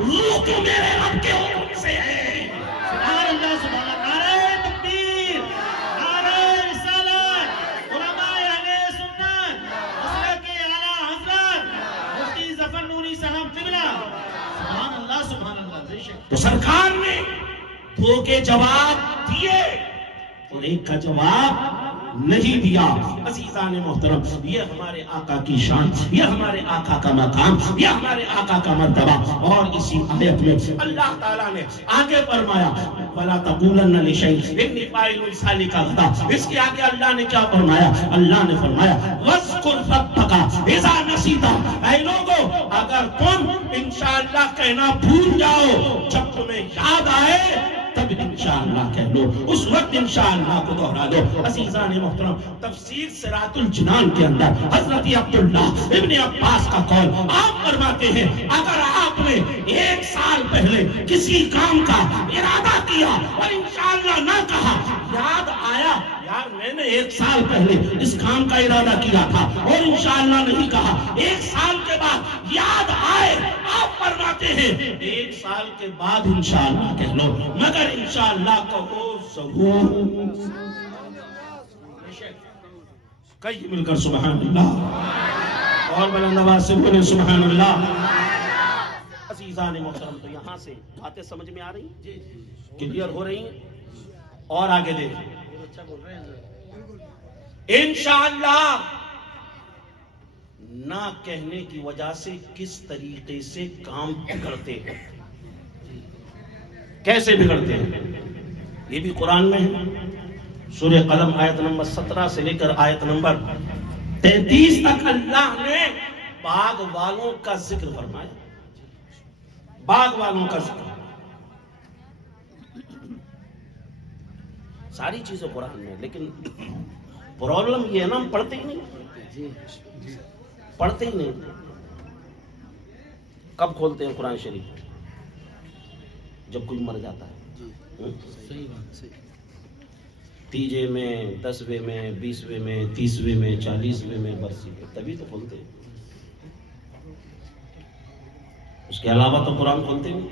روح تو میرے رب کے حکم سے ہے. سبحان اللہ سبحان اللہ. نعرہ تکبیر، نعرہ رسالت، علماء اہل سنت، مسلک اعلیٰ حضرت مفتی ظفر نوری دو کے جواب دیے اور ایک کا جواب نہیں دیا۔ عزیزان محترم، یہ ہمارے آقا کی شان، یہ ہمارے آقا کا مقام، یہ ہمارے آقا کا مرتبہ۔ اور اسی آیت میں اللہ تعالیٰ نے آگے فرمایا وَلَا تَقُولَنَّ لِشَيْءٍ إِنِّي فَاعِلٌ ذَلِكَ غَدًا۔ اس کے آگے اللہ نے کیا فرمایا؟ اللہ نے فرمایا وَاذْكُرْ رَبَّكَ إِذَا نَسِيتَ۔ اے لوگو، اگر تم انشاءاللہ کہنا بھول جاؤ، جب تمہیں یاد آئے تب انشاءاللہ کہہ لو، اس وقت انشاءاللہ کو دہرا دو۔ عزیزان محترم، تفسیر صراط الجنان کے اندر حضرت عبداللہ ابن عباس کا قول، آپ فرماتے ہیں اگر آپ نے 1 سال پہلے کسی کام کا ارادہ کیا اور انشاءاللہ نہ کہا، یاد آیا یار میں نے 1 سال پہلے اس کام کا ارادہ کیا تھا اور انشاءاللہ نہیں کہا، 1 سال کے بعد یاد آئے، آپ فرماتے ہیں 1 سال کے بعد انشاءاللہ کہہ لو، مگر انشاءاللہ کہو ضرور۔ کئی مل کر سبحان اللہ، اور بلند آواز سے بولے سبحان اللہ۔ عزیزان محترم، تو یہاں سے باتیں سمجھ میں آ رہی ہیں، کلیئر ہو رہی ہیں؟ اور آگے دیکھیں، انشاءاللہ نہ کہنے کی وجہ سے کس طریقے سے کام بگڑتے ہیں، کیسے بگڑتے ہیں، یہ بھی قرآن میں ہے۔ سورہ قلم آیت نمبر 17 سے لے کر آیت نمبر 33 تک اللہ نے باغ والوں کا ذکر فرمایا، باغ والوں کا ذکر، ساری چیزیں قرآن میں، لیکن پرابلم یہ ہے نا، ہم پڑھتے ہی نہیں، پڑھتے ہی نہیں۔ کب کھولتے ہیں قرآن شریف؟ جب کوئی مر جاتا ہے، صحیح بات، صحیح، 30 میں، 10ویں میں، 20ویں میں، 30ویں میں، 40ویں میں برسی میں، تبھی تو کھولتے ہیں، اس کے علاوہ تو قرآن کھولتے نہیں۔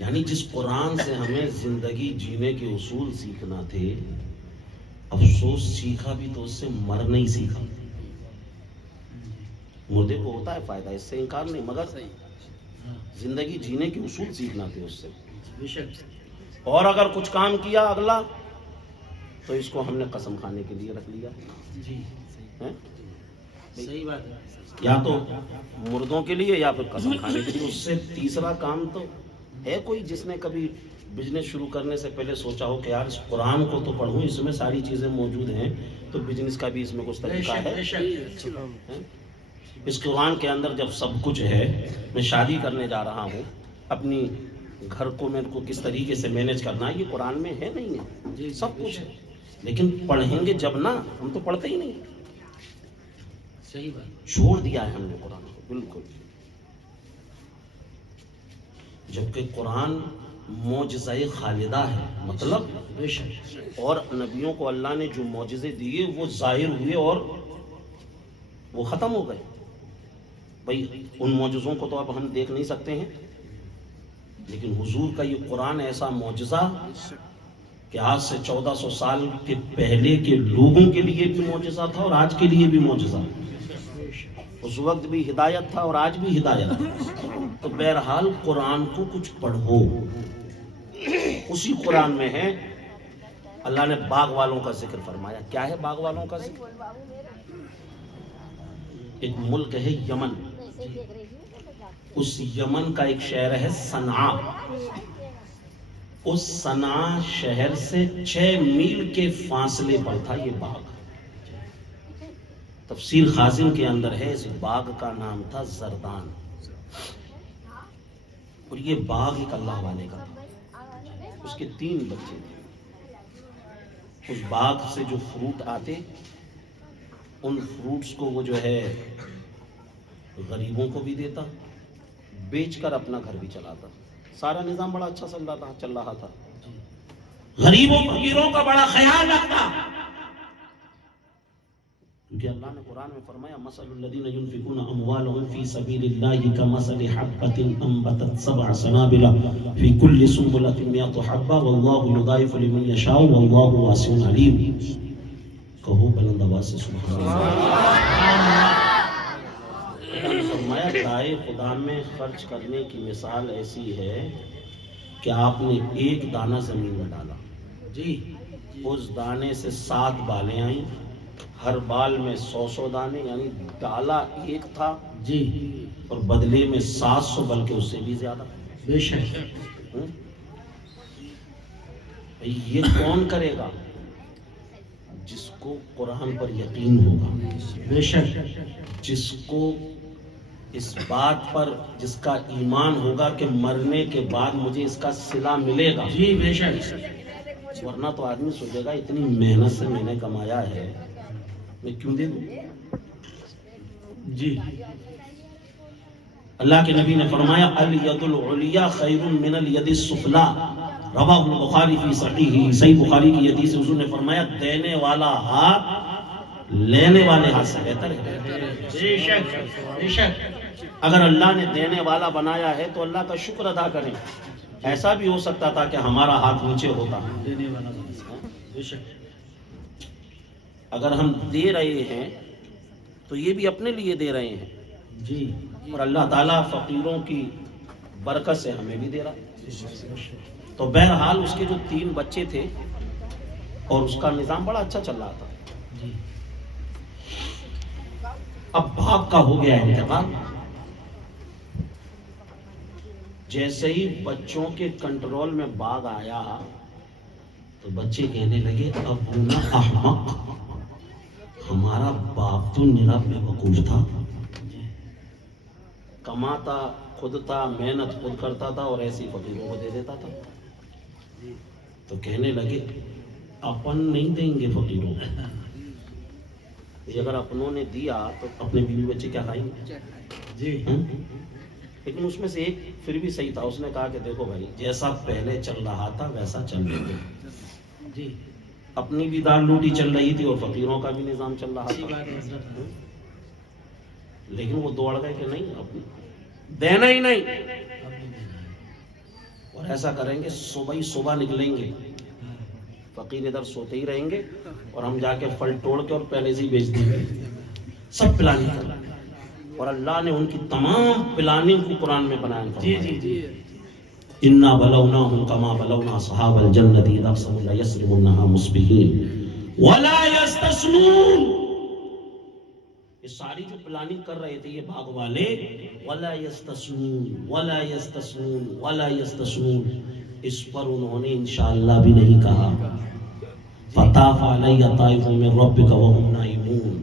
یعنی جس قرآن سے ہمیں زندگی جینے کے اصول سیکھنا تھے، افسوس سیکھا بھی تو اس سے مر نہیں سیکھا۔ مردے کو ہوتا ہے فائدہ، اس سے انکار نہیں، مگر زندگی جینے کے اصول سیکھنا تھے اس سے۔ اور اگر کچھ کام کیا اگلا تو اس کو ہم نے قسم کھانے کے لیے رکھ لیا، صحیح بات ہے، یا تو مردوں کے لیے یا پھر قسم کھانے کے لیے۔ اس سے تیسرا کام تو ہے کوئی جس نے کبھی بزنس شروع کرنے سے پہلے سوچا ہو کہ یار اس قرآن کو تو پڑھوں، اس میں ساری چیزیں موجود ہیں، تو بزنس کا بھی اس میں کچھ طریقہ ہے۔ اس قرآن کے اندر جب سب کچھ ہے، میں شادی کرنے جا رہا ہوں، اپنی گھر کو میرے کو کس طریقے سے مینیج کرنا ہے، یہ قرآن میں ہے نہیں ہے، سب کچھ ہے، لیکن پڑھیں گے جب نا، ہم تو پڑھتے ہی نہیں، صحیح بات، چھوڑ دیا ہے ہم نے قرآن کو بالکل۔ جبکہ قرآن معجزہ خالدہ ہے، مطلب اور نبیوں کو اللہ نے جو معجزے دیے وہ ظاہر ہوئے اور وہ ختم ہو گئے۔ بھئی ان معجزوں کو تو اب ہم دیکھ نہیں سکتے ہیں، لیکن حضور کا یہ قرآن ایسا معجزہ کہ آج سے 1400 سال کے پہلے کے لوگوں کے لیے بھی معجزہ تھا اور آج کے لیے بھی معجزہ، اس وقت بھی ہدایت تھا اور آج بھی ہدایت ہے۔ تو بہرحال قرآن کو کچھ پڑھو، اسی قرآن میں ہے، اللہ نے باغ والوں کا ذکر فرمایا۔ کیا ہے باغ والوں کا ذکر؟ ایک ملک ہے یمن، اس یمن کا ایک شہر ہے صنعا، اس صنعا شہر سے 6 میل کے فاصلے پر تھا یہ باغ۔ تفسیر خازن کے اندر ہے، اس باغ کا نام تھا زردان، اور یہ باغ ایک اللہ والے کا تھا، اس کے 3 بچے تھے۔ اس باغ سے جو فروٹ آتے، ان فروٹس کو وہ جو ہے غریبوں کو بھی دیتا، بیچ کر اپنا گھر بھی چلاتا، سارا نظام بڑا اچھا چل رہا تھا، غریبوں فقیروں کا بڑا خیال رکھتا، کیونکہ اللہ نے قرآن میں فرمایا مثل الذین ينفقون اموالهم فی سبیل اللہ کمثل حبۃ انبتت 7 سنابل فی کل سنبلۃ 100 حبۃ واللہ یضاعف لمن یشاء واللہ واسع علیم۔ کہو بلند آواز سے سبحان اللہ۔ فرمایا رضائے خدا میں خرچ کرنے کی مثال ایسی ہے کہ آپ نے ایک دانہ زمین میں ڈالا، جی اس دانے سے 7 بالیں آئیں، ہر بال میں 100 دانے، یعنی ڈالا ایک تھا جی اور بدلے میں 700 بلکہ اس سے بھی زیادہ۔ بے شک یہ کون کرے گا؟ جس کو قرآن پر یقین ہوگا، بے شک جس کو اس بات پر جس کا ایمان ہوگا کہ مرنے کے بعد مجھے اس کا صلہ ملے گا۔ جی بے شک ورنہ تو آدمی سوچے گا اتنی محنت سے میں نے کمایا ہے میں کیوں دے دوں؟ جی اللہ کے نبی نے فرمایا الید العلیٰ خیر من الید السفلیٰ، رواہ البخاری فی صحیح، صحیح بخاری کی حدیث سے حضور نے فرمایا دینے والا ہاتھ لینے والے ہاتھ سے بہتر ہے۔ بے شک بے شک اگر اللہ نے دینے والا بنایا ہے تو اللہ کا شکر ادا کریں۔ ایسا بھی ہو سکتا تھا کہ ہمارا ہاتھ نیچے ہوتا، دینے والا بے شک اگر ہم دے رہے ہیں تو یہ بھی اپنے لیے دے رہے ہیں، جی اور اللہ تعالیٰ فقیروں کی برکت سے ہمیں بھی دے رہا۔ تو بہرحال اس کے جو 3 بچے تھے اور اس کا نظام بڑا اچھا چل رہا تھا۔ جی اب باپ کا ہو گیا انتقال، جیسے ہی بچوں کے کنٹرول میں باغ آیا تو بچے کہنے لگے ابونا احمق، ہمارا باپ تو نرا بے وقوف تھا، کماتا خود تھا، محنت خود کرتا تھا اور ایسی فقیروں کو دے دیتا تھا۔ تو کہنے لگے اپن نہیں دیں گے فقیروں کو، اگر اپنوں نے دیا تو اپنے بیوی بچے کیا کھائیں گے؟ جی لیکن اس میں سے ایک پھر بھی صحیح تھا، اس نے کہا کہ دیکھو بھائی جیسا پہلے چل رہا تھا ویسا چل رہے تھے، جی اپنی بھی دال روٹی چل رہی تھی اور فقیروں کا بھی نظام چل رہا تھا، لیکن وہ دوڑ گئے کہ نہیں اپنی دینا ہی نہیں، اور ایسا کریں گے صبح ہی صبح نکلیں گے، فقیر ادھر سوتے ہی رہیں گے اور ہم جا کے پھل توڑ کے اور پہلے سے ہی بیچ دیں گے، سب پلاننگ کر رہے ہیں۔ اور اللہ نے ان کی تمام پلاننگ کو قرآن میں بیان جی فرمایا، جی جی انا بلوناہم کما بلونا اصحاب الجنۃ اذ اقسموا لیصرمنها مصبحین ولا یستثنون۔ یہ ساری جو پلاننگ کر رہے تھے یہ باغ والے، ولا یستثنون ولا یستثنون ولا یستثنون، اس پر انہوں نے انشاءاللہ بھی نہیں کہا۔ فطاف علی طائف من ربک وهم نائمون،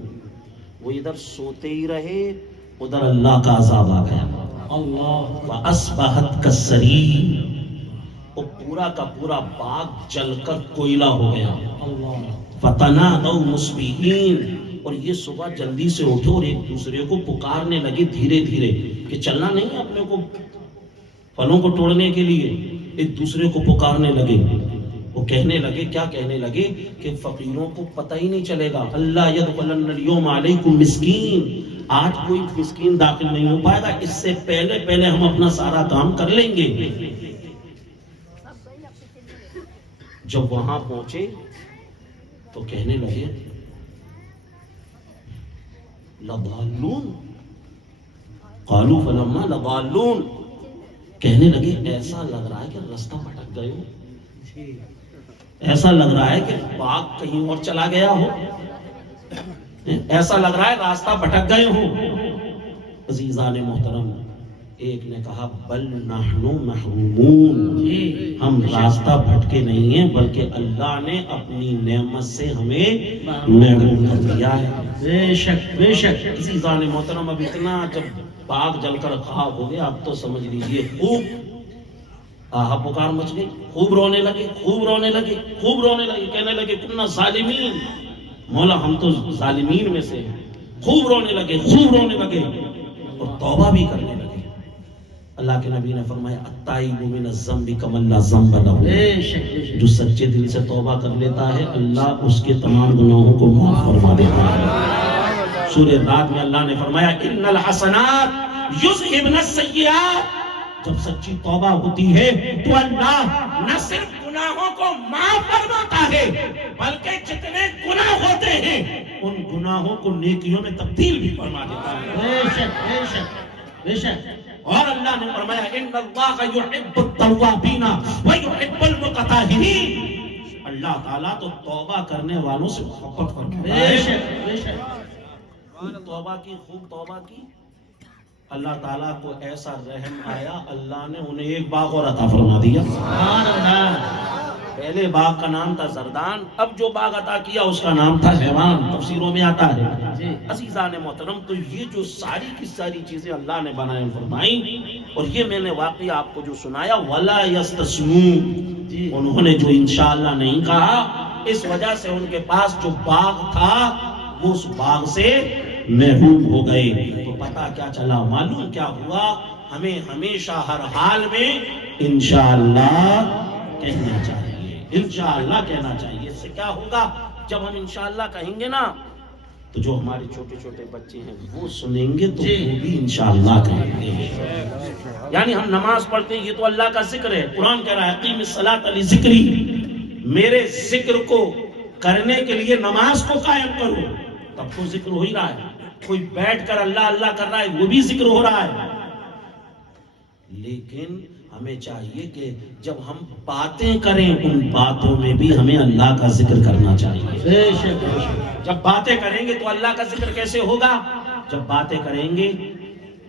وہ ادھر سوتے ہی رہے ادھر اللہ کا عذاب آ گیا۔ اللہ وَأَصْبَحَتْ كَالسَّرِيمِ، وہ پورا کا پورا باغ جل کر کوئلہ ہو گیا۔ اللہ فَتَنَادَوْا مُصْبِحِينَ، اور یہ صبح جلدی سے اٹھے اور ایک دوسرے کو پکارنے لگے دھیرے دھیرے کہ چلنا نہیں ہے اپنے کو پھلوں کو توڑنے کے لیے، ایک دوسرے کو پکارنے لگے۔ وہ کہنے لگے، کیا کہنے لگے کہ فقیروں کو پتہ ہی نہیں چلے گا، اللہ يدخلن اليوم علیکم مسکین، آج کوئی مسکین داخل نہیں ہو پائے گا، اس سے پہلے پہلے ہم اپنا سارا کام کر لیں گے۔ جب وہاں پہنچے تو کہنے لگے لضالون، قالوا فلما لضالون، کہنے لگے ایسا لگ رہا ہے کہ رستہ بھٹک گئے ہو، ایسا لگ رہا ہے کہ باغ کہیں اور چلا گیا ہو، ایسا لگ رہا ہے راستہ بھٹک گئے ہو۔ عزیزان محترم، ایک نے کہا بل نحن محرومون، ہم راستہ بھٹکے نہیں ہیں بلکہ اللہ نے اپنی نعمت سے ہمیں محروم کر دیا ہے۔ بے شک بے شک عزیزان محترم، اب اتنا جب باغ جل کر خاک ہو گیا اب تو سمجھ لیجئے خوب آہا پکار مچ گئی، خوب رونے لگے خوب رونے لگے خوب رونے لگے، کہنے لگے کنا ظالمین، مولا ہم تو ظالمین میں سے ہیں، خوب رونے لگے خوب رونے لگے اور توبہ بھی کرنے لگے۔ اللہ کے نبی نے فرمایا التائب من الذنب کمن لا ذنب لہ، بے شک بے شک جو سچے دل سے توبہ کر لیتا ہے اللہ اس کے تمام گناہوں کو معاف فرما دیتا ہے۔ سورہ رات میں اللہ نے فرمایا ان الحسنات یذھبن السیئات، جب سچی توبہ ہوتی ہے تو اللہ نہ صرف گناہوں کو معاف فرماتا ہے بلکہ جتنے گناہ ہوتے ہیں ان گناہوں کو نیکیوں میں تبدیل بھی فرما دیتا ہے۔ بے شک بے شک بے شک اور اللہ نے فرمایا ان اللہ یحب التوابین ویحب المتطہرین، اللہ تعالیٰ تو توبہ کرنے والوں سے محبت کرتا ہے۔ بے شک بے شک خوب توبہ کی، خوب توبہ کی، اللہ تعالیٰ کو ایسا رحم آیا، اللہ نے انہیں ایک باغ اور عطا فرما دیا۔ سبحان اللہ۔ پہلے باغ کا نام تھا زردان، اب جو باغ عطا کیا اس کا نام تھا حیوان، تفسیروں میں آتا ہے۔ جی عزیزان محترم، تو یہ جو ساری کی ساری چیزیں اللہ نے بنائیں فرمائیں، اور یہ میں نے واقعی آپ کو جو سنایا وَلَا يَسْتَسْنُونَ، جی انہوں نے جو انشاءاللہ نہیں کہا، اس وجہ سے ان کے پاس جو باغ تھا وہ اس باغ سے محروم ہو گئے۔ تو پتہ کیا چلا، معلوم کیا ہوا، ہمیں ہمیشہ ہر حال میں انشاءاللہ کہنا چاہیے، انشاءاللہ کہنا چاہیے۔ اس سے کیا ہوگا، جب ہم انشاءاللہ کہیں گے نا تو جو ہمارے چھوٹے چھوٹے بچے ہیں وہ سنیں گے تو وہ بھی انشاءاللہ کہیں گے۔ یعنی ہم نماز پڑھتے ہیں، یہ تو اللہ کا ذکر ہے، قرآن کہہ رہا ہے اقیم الصلاۃ لذکری، میرے ذکر کو کرنے کے لیے نماز کو قائم کرو، تب تو ذکر ہو ہی رہا ہے۔ کوئی بیٹھ کر اللہ اللہ کر رہا ہے وہ بھی ذکر ہو رہا ہے، لیکن ہمیں چاہیے کہ جب ہم باتیں کریں ان باتوں میں بھی ہمیں اللہ کا ذکر کرنا چاہیے۔ بے شک بے شک جب باتیں کریں گے تو اللہ کا ذکر کیسے ہوگا، جب باتیں کریں گے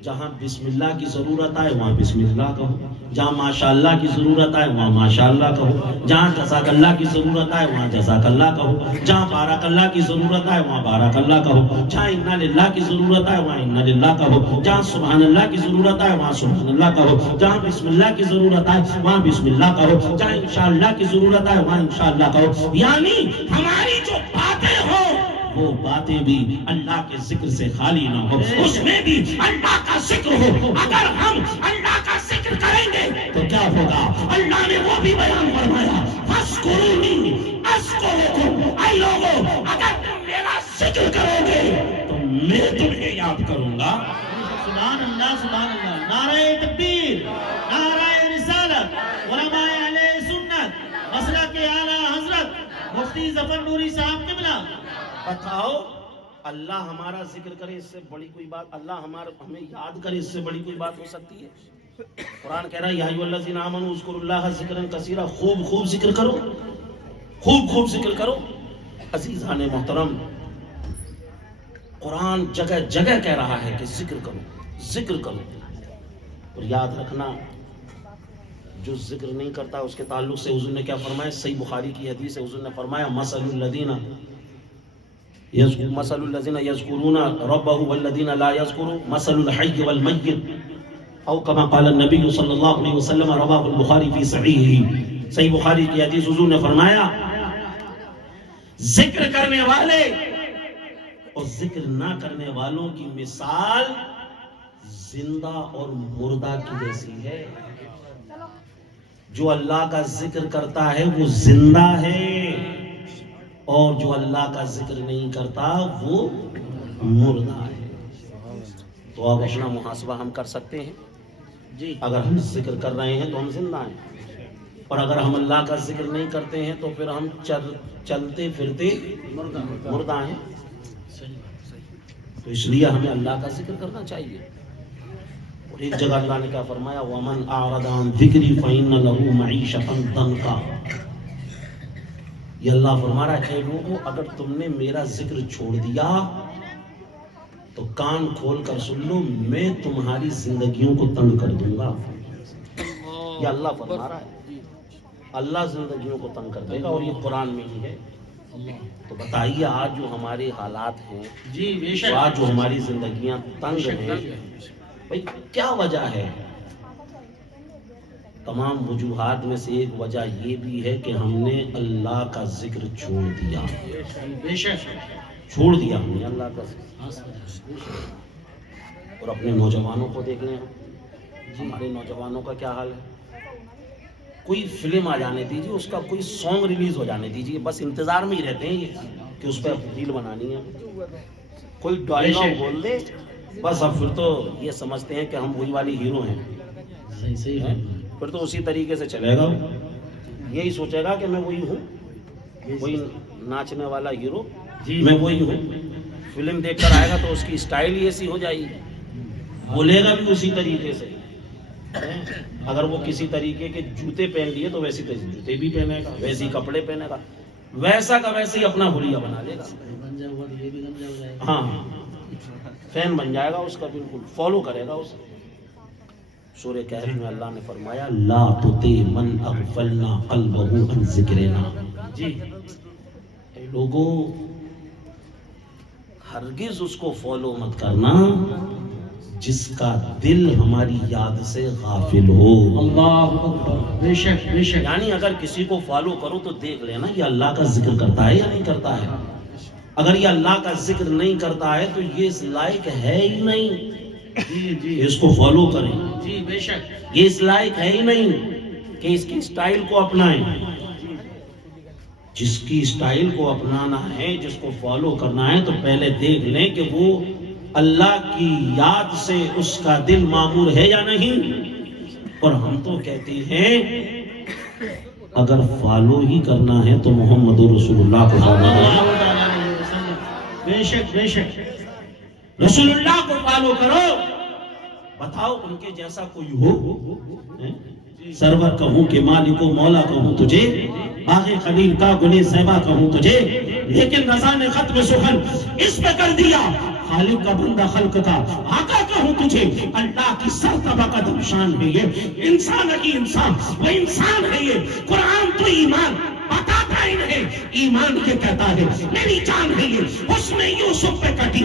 جہاں بسم اللہ کی ضرورت آئے وہاں بسم اللہ کہو، جہاں ماشاء اللہ کی ضرورت آئے وہاں ماشاء اللہ کہو، جہاں جزاک اللہ کی ضرورت آئے وہاں جزاک اللہ کہو، جہاں بارک اللہ کی ضرورت آئے وہاں بارک اللہ کہو، جہاں انا للہ کی ضرورت آئے وہاں انا للہ کہو، جہاں سبحان اللہ کی ضرورت آئے وہاں سبحان اللہ کہو، جہاں بسم اللہ کی ضرورت آئے وہاں بسم اللہ کہو، جہاں انشاءاللہ کی ضرورت آئے وہاں انشاءاللہ کہو۔ یعنی ہماری جو باتیں ہوں وہ باتیں بھی اللہ کے ذکر سے خالی نہ ہو، اس میں بھی اللہ کا ذکر ہو۔ اگر ہم اللہ کا ذکر کریں گے تو کیا ہوگا، اللہ نے وہ بھی بیان فرمایا فَاذْكُرُونِي أَذْكُرْكُمْ، اے لوگو اگر تم میرا ذکر کرو گے تو میں تمہیں یاد کروں گا۔ سبحان اللہ سبحان اللہ۔ نعرہ تکبیر، نعرہ رسالت، علماء اہل سنت، مسلک اعلیٰ حضرت مفتی ظفر نوری صاحب قبلہ۔ بتاؤ، اللہ ہمارا ذکر کرے اس سے بڑی کوئی بات، اللہ ہمیں یاد کرے اس سے بڑی کوئی بات ہو سکتی ہے؟ قرآن کہہ رہا ہے یا ایھا الذین آمنوا اذکروا اللہ ذکرا کثیرا، خوب خوب ذکر کرو، خوب خوب ذکر کرو۔ عزیزان محترم، قرآن جگہ جگہ کہہ رہا ہے کہ ذکر کرو، ذکر کرو، اور یاد رکھنا جو ذکر نہیں کرتا اس کے تعلق سے حضور نے کیا فرمایا، صحیح بخاری کی حدیث ہے، حضور نے فرمایا مثل الذین یذکرون ربهم والذین لا یذکرون مثل الحی والمیت، او کما قال النبی صلی اللہ علیہ وسلم، رواه البخاری فی صحیحہ، صحیح بخاری کی حدیث، حضور نے فرمایا ذکر کرنے والے اور ذکر نہ کرنے والوں کی مثال زندہ اور مردہ کی جیسی ہے۔ جو اللہ کا ذکر کرتا ہے وہ زندہ ہے، اور جو اللہ کا ذکر نہیں کرتا وہ مردہ ہے۔ تو اب اپنا محاسبہ ہم کر سکتے ہیں، جی اگر ہم ذکر کر رہے ہیں تو ہم زندہ ہیں، اور اگر ہم اللہ کا ذکر نہیں کرتے ہیں تو پھر ہم چلتے پھرتے مردہ ہیں۔ تو اس لیے ہمیں اللہ کا ذکر کرنا چاہیے۔ اور ایک جگہ اللہ نے کیا فرمایا، وَمَنْ أَعْرَضَ عَنْ ذِكْرِي فَإِنَّ لَهُ مَعِيشَةً ضَنْكًا۔ یہ اللہ فرما رہا ہے، اے لوگو اگر تم نے میرا ذکر چھوڑ دیا تو کان کھول کر سن لو، میں تمہاری زندگیوں کو تنگ کر دوں گا۔ یہ اللہ فرما رہا ہے، اللہ زندگیوں کو تنگ کر دے گا، اور یہ قرآن میں ہی ہے۔ تو بتائیے آج جو ہمارے حالات ہیں، جی بے شک، آج جو ہماری زندگیاں تنگ ہیں، بھئی کیا وجہ ہے؟ تمام وجوہات میں سے ایک وجہ یہ بھی ہے کہ ہم نے اللہ کا ذکر چھوڑ دیا، بے شک، چھوڑ دیا ہم نے اللہ کا ذکر۔ اور اپنے نوجوانوں کو دیکھ لیں، ہمارے نوجوانوں کا کیا حال ہے؟ کوئی فلم آ جانے دیجیے، اس کا کوئی سانگ ریلیز ہو جانے دیجیے، بس انتظار میں ہی رہتے ہیں یہ کہ اس پہ ریل بنانی ہے، کوئی ڈائلاگ بول دے بس، اب پھر تو یہ سمجھتے ہیں کہ ہم وہی والی ہیرو ہیں، صحیح ہے، پھر تو اسی طریقے سے چلے گا، یہی سوچے گا کہ میں وہی ہوں، وہی ناچنے والا ہیرو، میں وہی ہوں۔ فلم دیکھ کر آئے گا تو اس کی اسٹائل ہی ایسی ہو جائے گی، بولے گا بھی اسی طریقے سے. اگر وہ کسی طریقے کے جوتے پہن لیے تو ویسی جوتے بھی پہنے گا, ویسی کپڑے پہنے گا, ویسا کا ویسے ہی اپنا حلیہ بنا لے گا. ہاں فین بن جائے گا اس کا, بالکل فالو کرے گا اسے. سورہ کہف میں اللہ نے فرمایا لا تطع من اغفلنا قلبہ عن ذکرنا. جی اے لوگوں, ہرگز اس کو فالو مت کرنا جس کا دل ہماری یاد سے غافل ہو. اللہ اکبر. بے شک بے شک. یعنی اگر کسی کو فالو کرو تو دیکھ لینا یہ اللہ کا ذکر کرتا ہے یا نہیں کرتا ہے. اگر یہ اللہ کا ذکر نہیں کرتا ہے تو یہ اس لائق ہے ہی نہیں. جی جی اس کو فالو کریں. جی بے شک. یہ اس لائق ہے ہی نہیں کہ اس کی اسٹائل کو اپنائیں. جس کی اسٹائل کو اپنانا ہے, جس کو فالو کرنا ہے, تو پہلے دیکھ لیں کہ وہ اللہ کی یاد سے اس کا دل معمور ہے یا نہیں. اور ہم تو کہتے ہیں اگر فالو ہی کرنا ہے تو محمد رسول اللہ کو فالو کرو. بے شک بے شک. رسول اللہ کو فالو کرو. بتاؤ ان کے جیسا کوئی ہو؟ سرور کہوں کہ مالک و مولا کہوں تجھے, باغ خلیل کا گلے زیبا کہوں تجھے, لیکن رضا نے ختم سخن اس پہ کر دیا. خالق کا بندہ خلق کا آقا کہوں تجھے, اللہ کی سرتبہ قدم شان ہے یہ. انسان کی انسان, وہ انسان ہے یہ. قرآن تو ایمان بتاتا انہیں, ایمان یہ کہتا ہے میری جان ہے یہ. اس میں یوسف پہ کٹی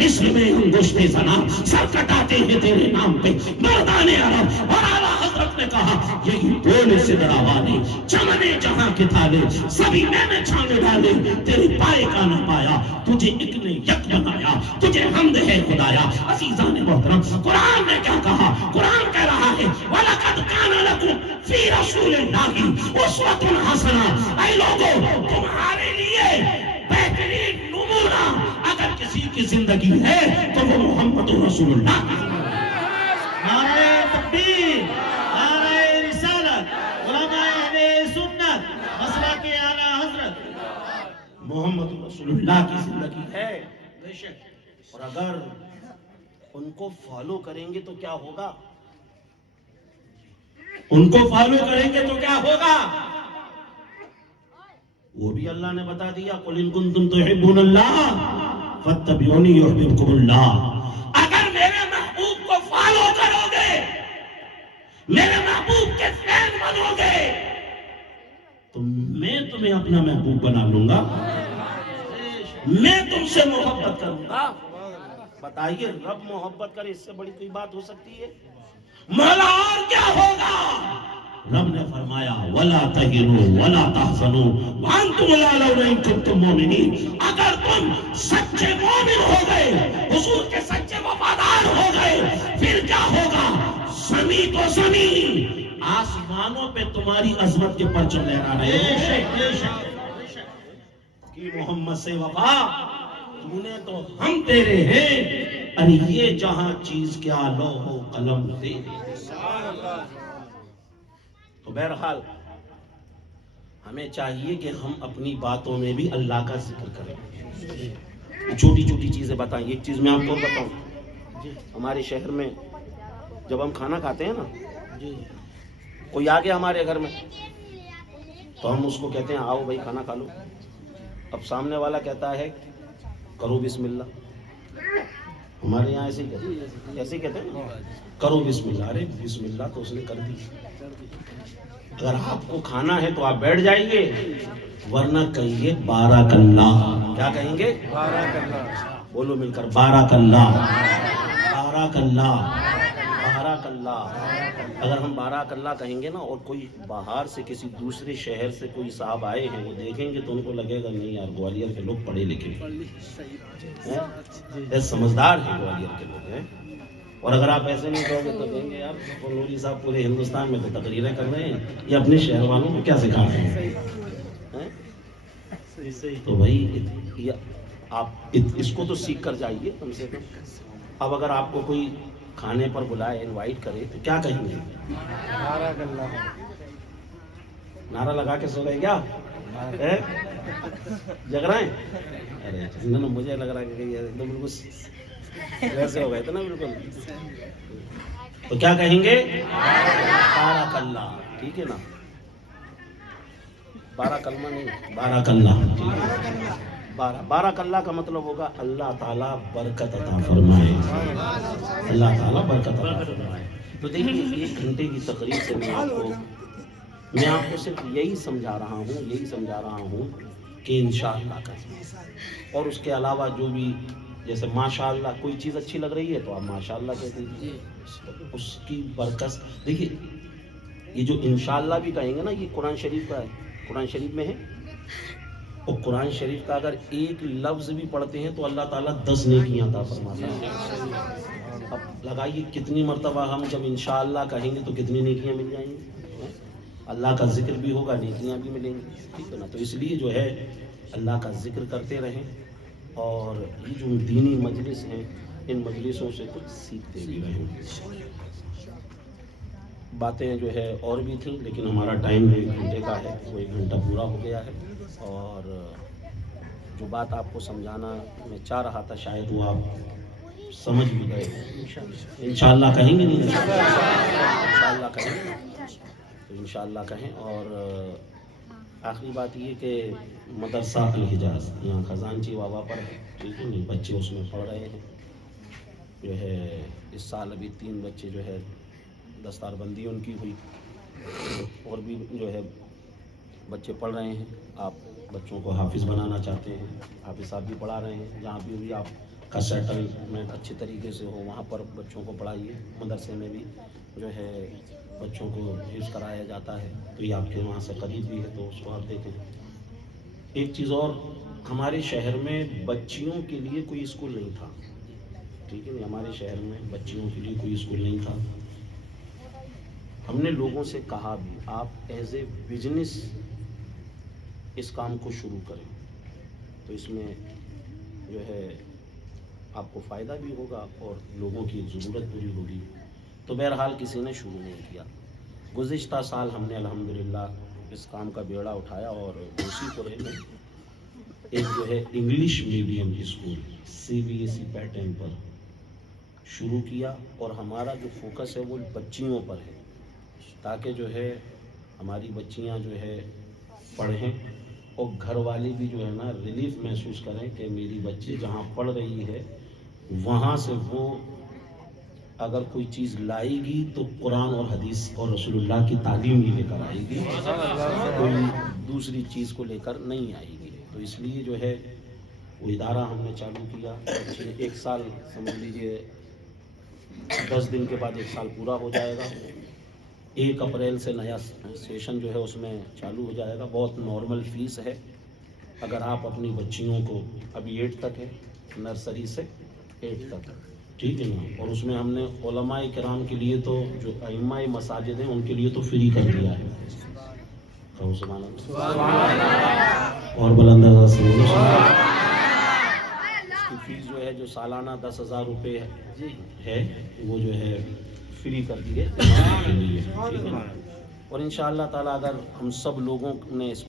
مصر میں انگشت زنا, سر کٹاتے ہیں تیرے نام پہ مردان عرب. اور اعلیٰ حضرت نے کہا یہی بولے سے ڈراوانے چمنے جہاں کے تھالے سبھی میں نے چھانے ڈالے, تیرے پائے کا نہ پایا, تجھے ایک نے یک بنایا, تجھے حمد ہے خدایا. عزیزان محترم, قرآن نے کیا کہا؟ قرآن کہہ رہا ہے وَلَقَدْ كَانَ لَكُمْ فِي رَسُولِ اللَّهِ أُسْوَةٌ حَسَنَةٌ. اے لوگوں, تمہارے لیے بہترین نمونہ اگر کسی کی زندگی ہے تو وہ محمد رسول اللہ. نعرہ تکبیر, نعرہ رسالت, علماء اہل سنت, مسلک اعلیٰ حضرت. محمد رسول اللہ کی زندگی ہے. بے شک. اور اگر ان کو فالو کریں گے تو کیا ہوگا؟ ان کو فالو کریں گے تو کیا ہوگا؟ وہ بھی اللہ نے بتا دیا قُلْ إِن كُنتُمْ تُحِبُّونَ اللَّهَ فَاتَّبِعُونِي يُحْبِبْكُمُ اللَّهُ. اگر میرے محبوب کو فالو کرو گے, میرے محبوب کے فین بنو گے, تو میں تمہیں اپنا محبوب بنا لوں گا, میں تم سے محبت کروں گا. بتائیے, رب محبت کرے, اس سے بڑی کوئی بات ہو سکتی ہے؟ مولا اور کیا ہوگا؟ رب نے فرمایا وَلَا تَهِنُوا وَلَا تَحْزَنُوا وَأَنْتُمُ الْأَعْلَوْنَ إِن كُنتُم مُؤْمِنِينَ. اگر تم سچے مومن ہو گئے, حضور کے سچے وفادار ہو گئے, پھر کیا ہوگا؟ زمین تو زمین, آسمانوں پہ تمہاری عظمت کے پرچم لہرا رہے بے ہیں شک بے شک. کہ محمد سے وفا تو نے تو ہم تیرے ہیں, ارے یہ جہاں چیز کیا لوح و قلم تیرے. تو بہرحال ہمیں چاہیے کہ ہم اپنی باتوں میں بھی اللہ کا ذکر کریں. چھوٹی چھوٹی چیزیں بتائیں. ایک چیز میں آپ کو بتاؤں, ہمارے شہر میں جب ہم کھانا کھاتے ہیں نا, کوئی آ گیا ہمارے گھر میں تو ہم اس کو کہتے ہیں آؤ بھائی کھانا کھا لو. اب سامنے والا کہتا ہے کرو بسم اللہ. ہمارے یہاں ایسے ہی کہتے ہیں کرو بسم اللہ. ارے بسم اللہ تو اس نے کر دی. اگر آپ کو کھانا ہے تو آپ بیٹھ جائیے, ورنہ کہیے بارک اللہ. کیا کہیں گے؟ بارک اللہ. بولو مل کر بارک اللہ, بارک اللہ, بارک اللہ. اگر ہم بارک اللہ کہیں گے نا, اور کوئی باہر سے کسی دوسرے شہر سے کوئی صاحب آئے ہیں وہ دیکھیں گے تو ان کو لگے گا نہیں یار گوالیار کے لوگ پڑھے لکھے ہیں, سمجھدار ہیں گوالیار کے لوگ ہیں. اور اگر آپ ایسے نہیں کہو گے تو کہیں گے یار نوری صاحب پورے ہندوستان میں تو تقریریں کر رہے ہیں, یہ اپنے شہر والوں کو کیا سکھا رہے ہیں. تو بھائی آپ اس کو تو سیکھ کر جائیے کم سے کم. اب اگر آپ کو کوئی کھانے پر بلائے, انوائٹ کرے, تو کیا کہیں گے؟ نعرہ لگا کے سو گئے کیا؟ جگ رہے ہیں؟ ارے مجھے لگ رہا ہے کہ بالکل ویسے ہو گئے تھے نا بالکل. تو کیا کہیں گے؟ بارک اللہ. ٹھیک ہے نا؟ 12 کلمہ نہیں، 12 اللہ. 12 اللہ کا مطلب ہوگا اللہ تعالیٰ برکت عطا فرمائے. اللہ تعالیٰ برکت عطا فرمائے. تو دیکھیے 1 گھنٹے کی تقریر سے میں آپ کو صرف یہی سمجھا رہا ہوں کہ انشاءاللہ کریں. اور اس کے علاوہ جو بھی جیسے ماشاءاللہ کوئی چیز اچھی لگ رہی ہے تو آپ ماشاءاللہ کہہ دیجیے. اس کی برکت دیکھیے. یہ جو انشاءاللہ بھی کہیں گے نا، یہ قرآن شریف کا ہے. قرآن شریف میں ہے. اور قرآن شریف کا اگر ایک لفظ بھی پڑھتے ہیں تو اللہ تعالیٰ 10 نیکیاں عطا فرماتا ہے. اب لگائیے کتنی مرتبہ ہم جب انشاءاللہ کہیں گے تو کتنی نیکیاں مل جائیں گی. اللہ کا ذکر بھی ہوگا، نیکیاں بھی ملیں گی. ٹھیک ہے نا؟ تو اس لیے جو ہے اللہ کا ذکر کرتے رہیں. اور یہ جو دینی مجلس ہیں، ان مجلسوں سے کچھ سیکھتے بھی رہیں. باتیں جو ہے اور بھی تھیں لیکن ہمارا ٹائم 1 گھنٹے کا ہے، وہ 1 گھنٹہ پورا ہو گیا ہے. اور جو بات آپ کو سمجھانا میں چاہ رہا تھا شاید وہ آپ سمجھ بھی گئے. انشاءاللہ کہیں گے نہیں؟ انشاءاللہ کہیں گے تو انشاءاللہ کہیں. اور آخری بات یہ کہ مدرسہ الحجاز یہاں خزانچی بابا پر ہے. ٹھیک ہے نہیں؟ بچے اس میں پڑھ رہے ہیں. جو ہے اس سال ابھی 3 بچے جو ہے دستار بندی ان کی ہوئی. اور بھی جو ہے بچے پڑھ رہے ہیں. آپ بچوں کو حافظ بنانا چاہتے ہیں، حافظ صاحب بھی پڑھا رہے ہیں. جہاں بھی آپ کا سیٹلمنٹ اچھے طریقے سے ہو وہاں پر بچوں کو پڑھائیے. مدرسے میں بھی جو ہے بچوں کو حفظ کرایا جاتا ہے. تو یہ آپ کے وہاں سے قریب بھی ہے تو اس کو آپ دیکھیں. ایک چیز اور، ہمارے شہر میں بچیوں کے لیے کوئی اسکول نہیں تھا. ٹھیک ہے نہیں؟ ہمارے شہر میں بچیوں کے لیے کوئی اسکول نہیں تھا. ہم نے لوگوں سے کہا بھی آپ ایز اے بزنس اس کام کو شروع کریں تو اس میں جو ہے آپ کو فائدہ بھی ہوگا اور لوگوں کی ضرورت پوری ہوگی. تو بہرحال کسی نے شروع نہیں کیا. گزشتہ سال ہم نے الحمدللہ اس کام کا بیڑا اٹھایا اور اسی کو رہے ایک جو ہے English medium school CBSE pattern پر شروع کیا. اور ہمارا جو فوکس ہے وہ بچیوں پر ہے تاکہ جو ہے ہماری بچیاں جو ہے پڑھیں اور گھر والے بھی جو ہے نا ریلیف محسوس کریں کہ میری بچی جہاں پڑھ رہی ہے وہاں سے وہ اگر کوئی چیز لائے گی تو قرآن اور حدیث اور رسول اللہ کی تعلیم ہی لے کر آئے گی، کوئی دوسری چیز کو لے کر نہیں آئے گی. تو اس لیے جو ہے وہ ادارہ ہم نے چالو کیا. 1 سال سمجھ لیجیے 10 دن کے بعد 1 سال پورا ہو جائے گا. 1 اپریل سے نیا سیشن جو ہے اس میں چالو ہو جائے گا. بہت نارمل فیس ہے. اگر آپ اپنی بچیوں کو ابھی 8 تک ہے، نرسری سے 8 تک، ٹھیک ہے نا؟ اور اس میں ہم نے علماء کرام کے لیے تو جو ائمہ مساجد ہیں ان کے لیے تو فری کر دیا ہے. سبحان اللہ. اور بلند آواز سے بولو سبحان اللہ. اس کی فیس جو ہے جو سالانہ 10,000 روپے ہے وہ جو ہے فری کر دی ہے کے لیے. ٹھیک ہے نا؟ اور انشاءاللہ تعالی اگر ہم سب لوگوں نے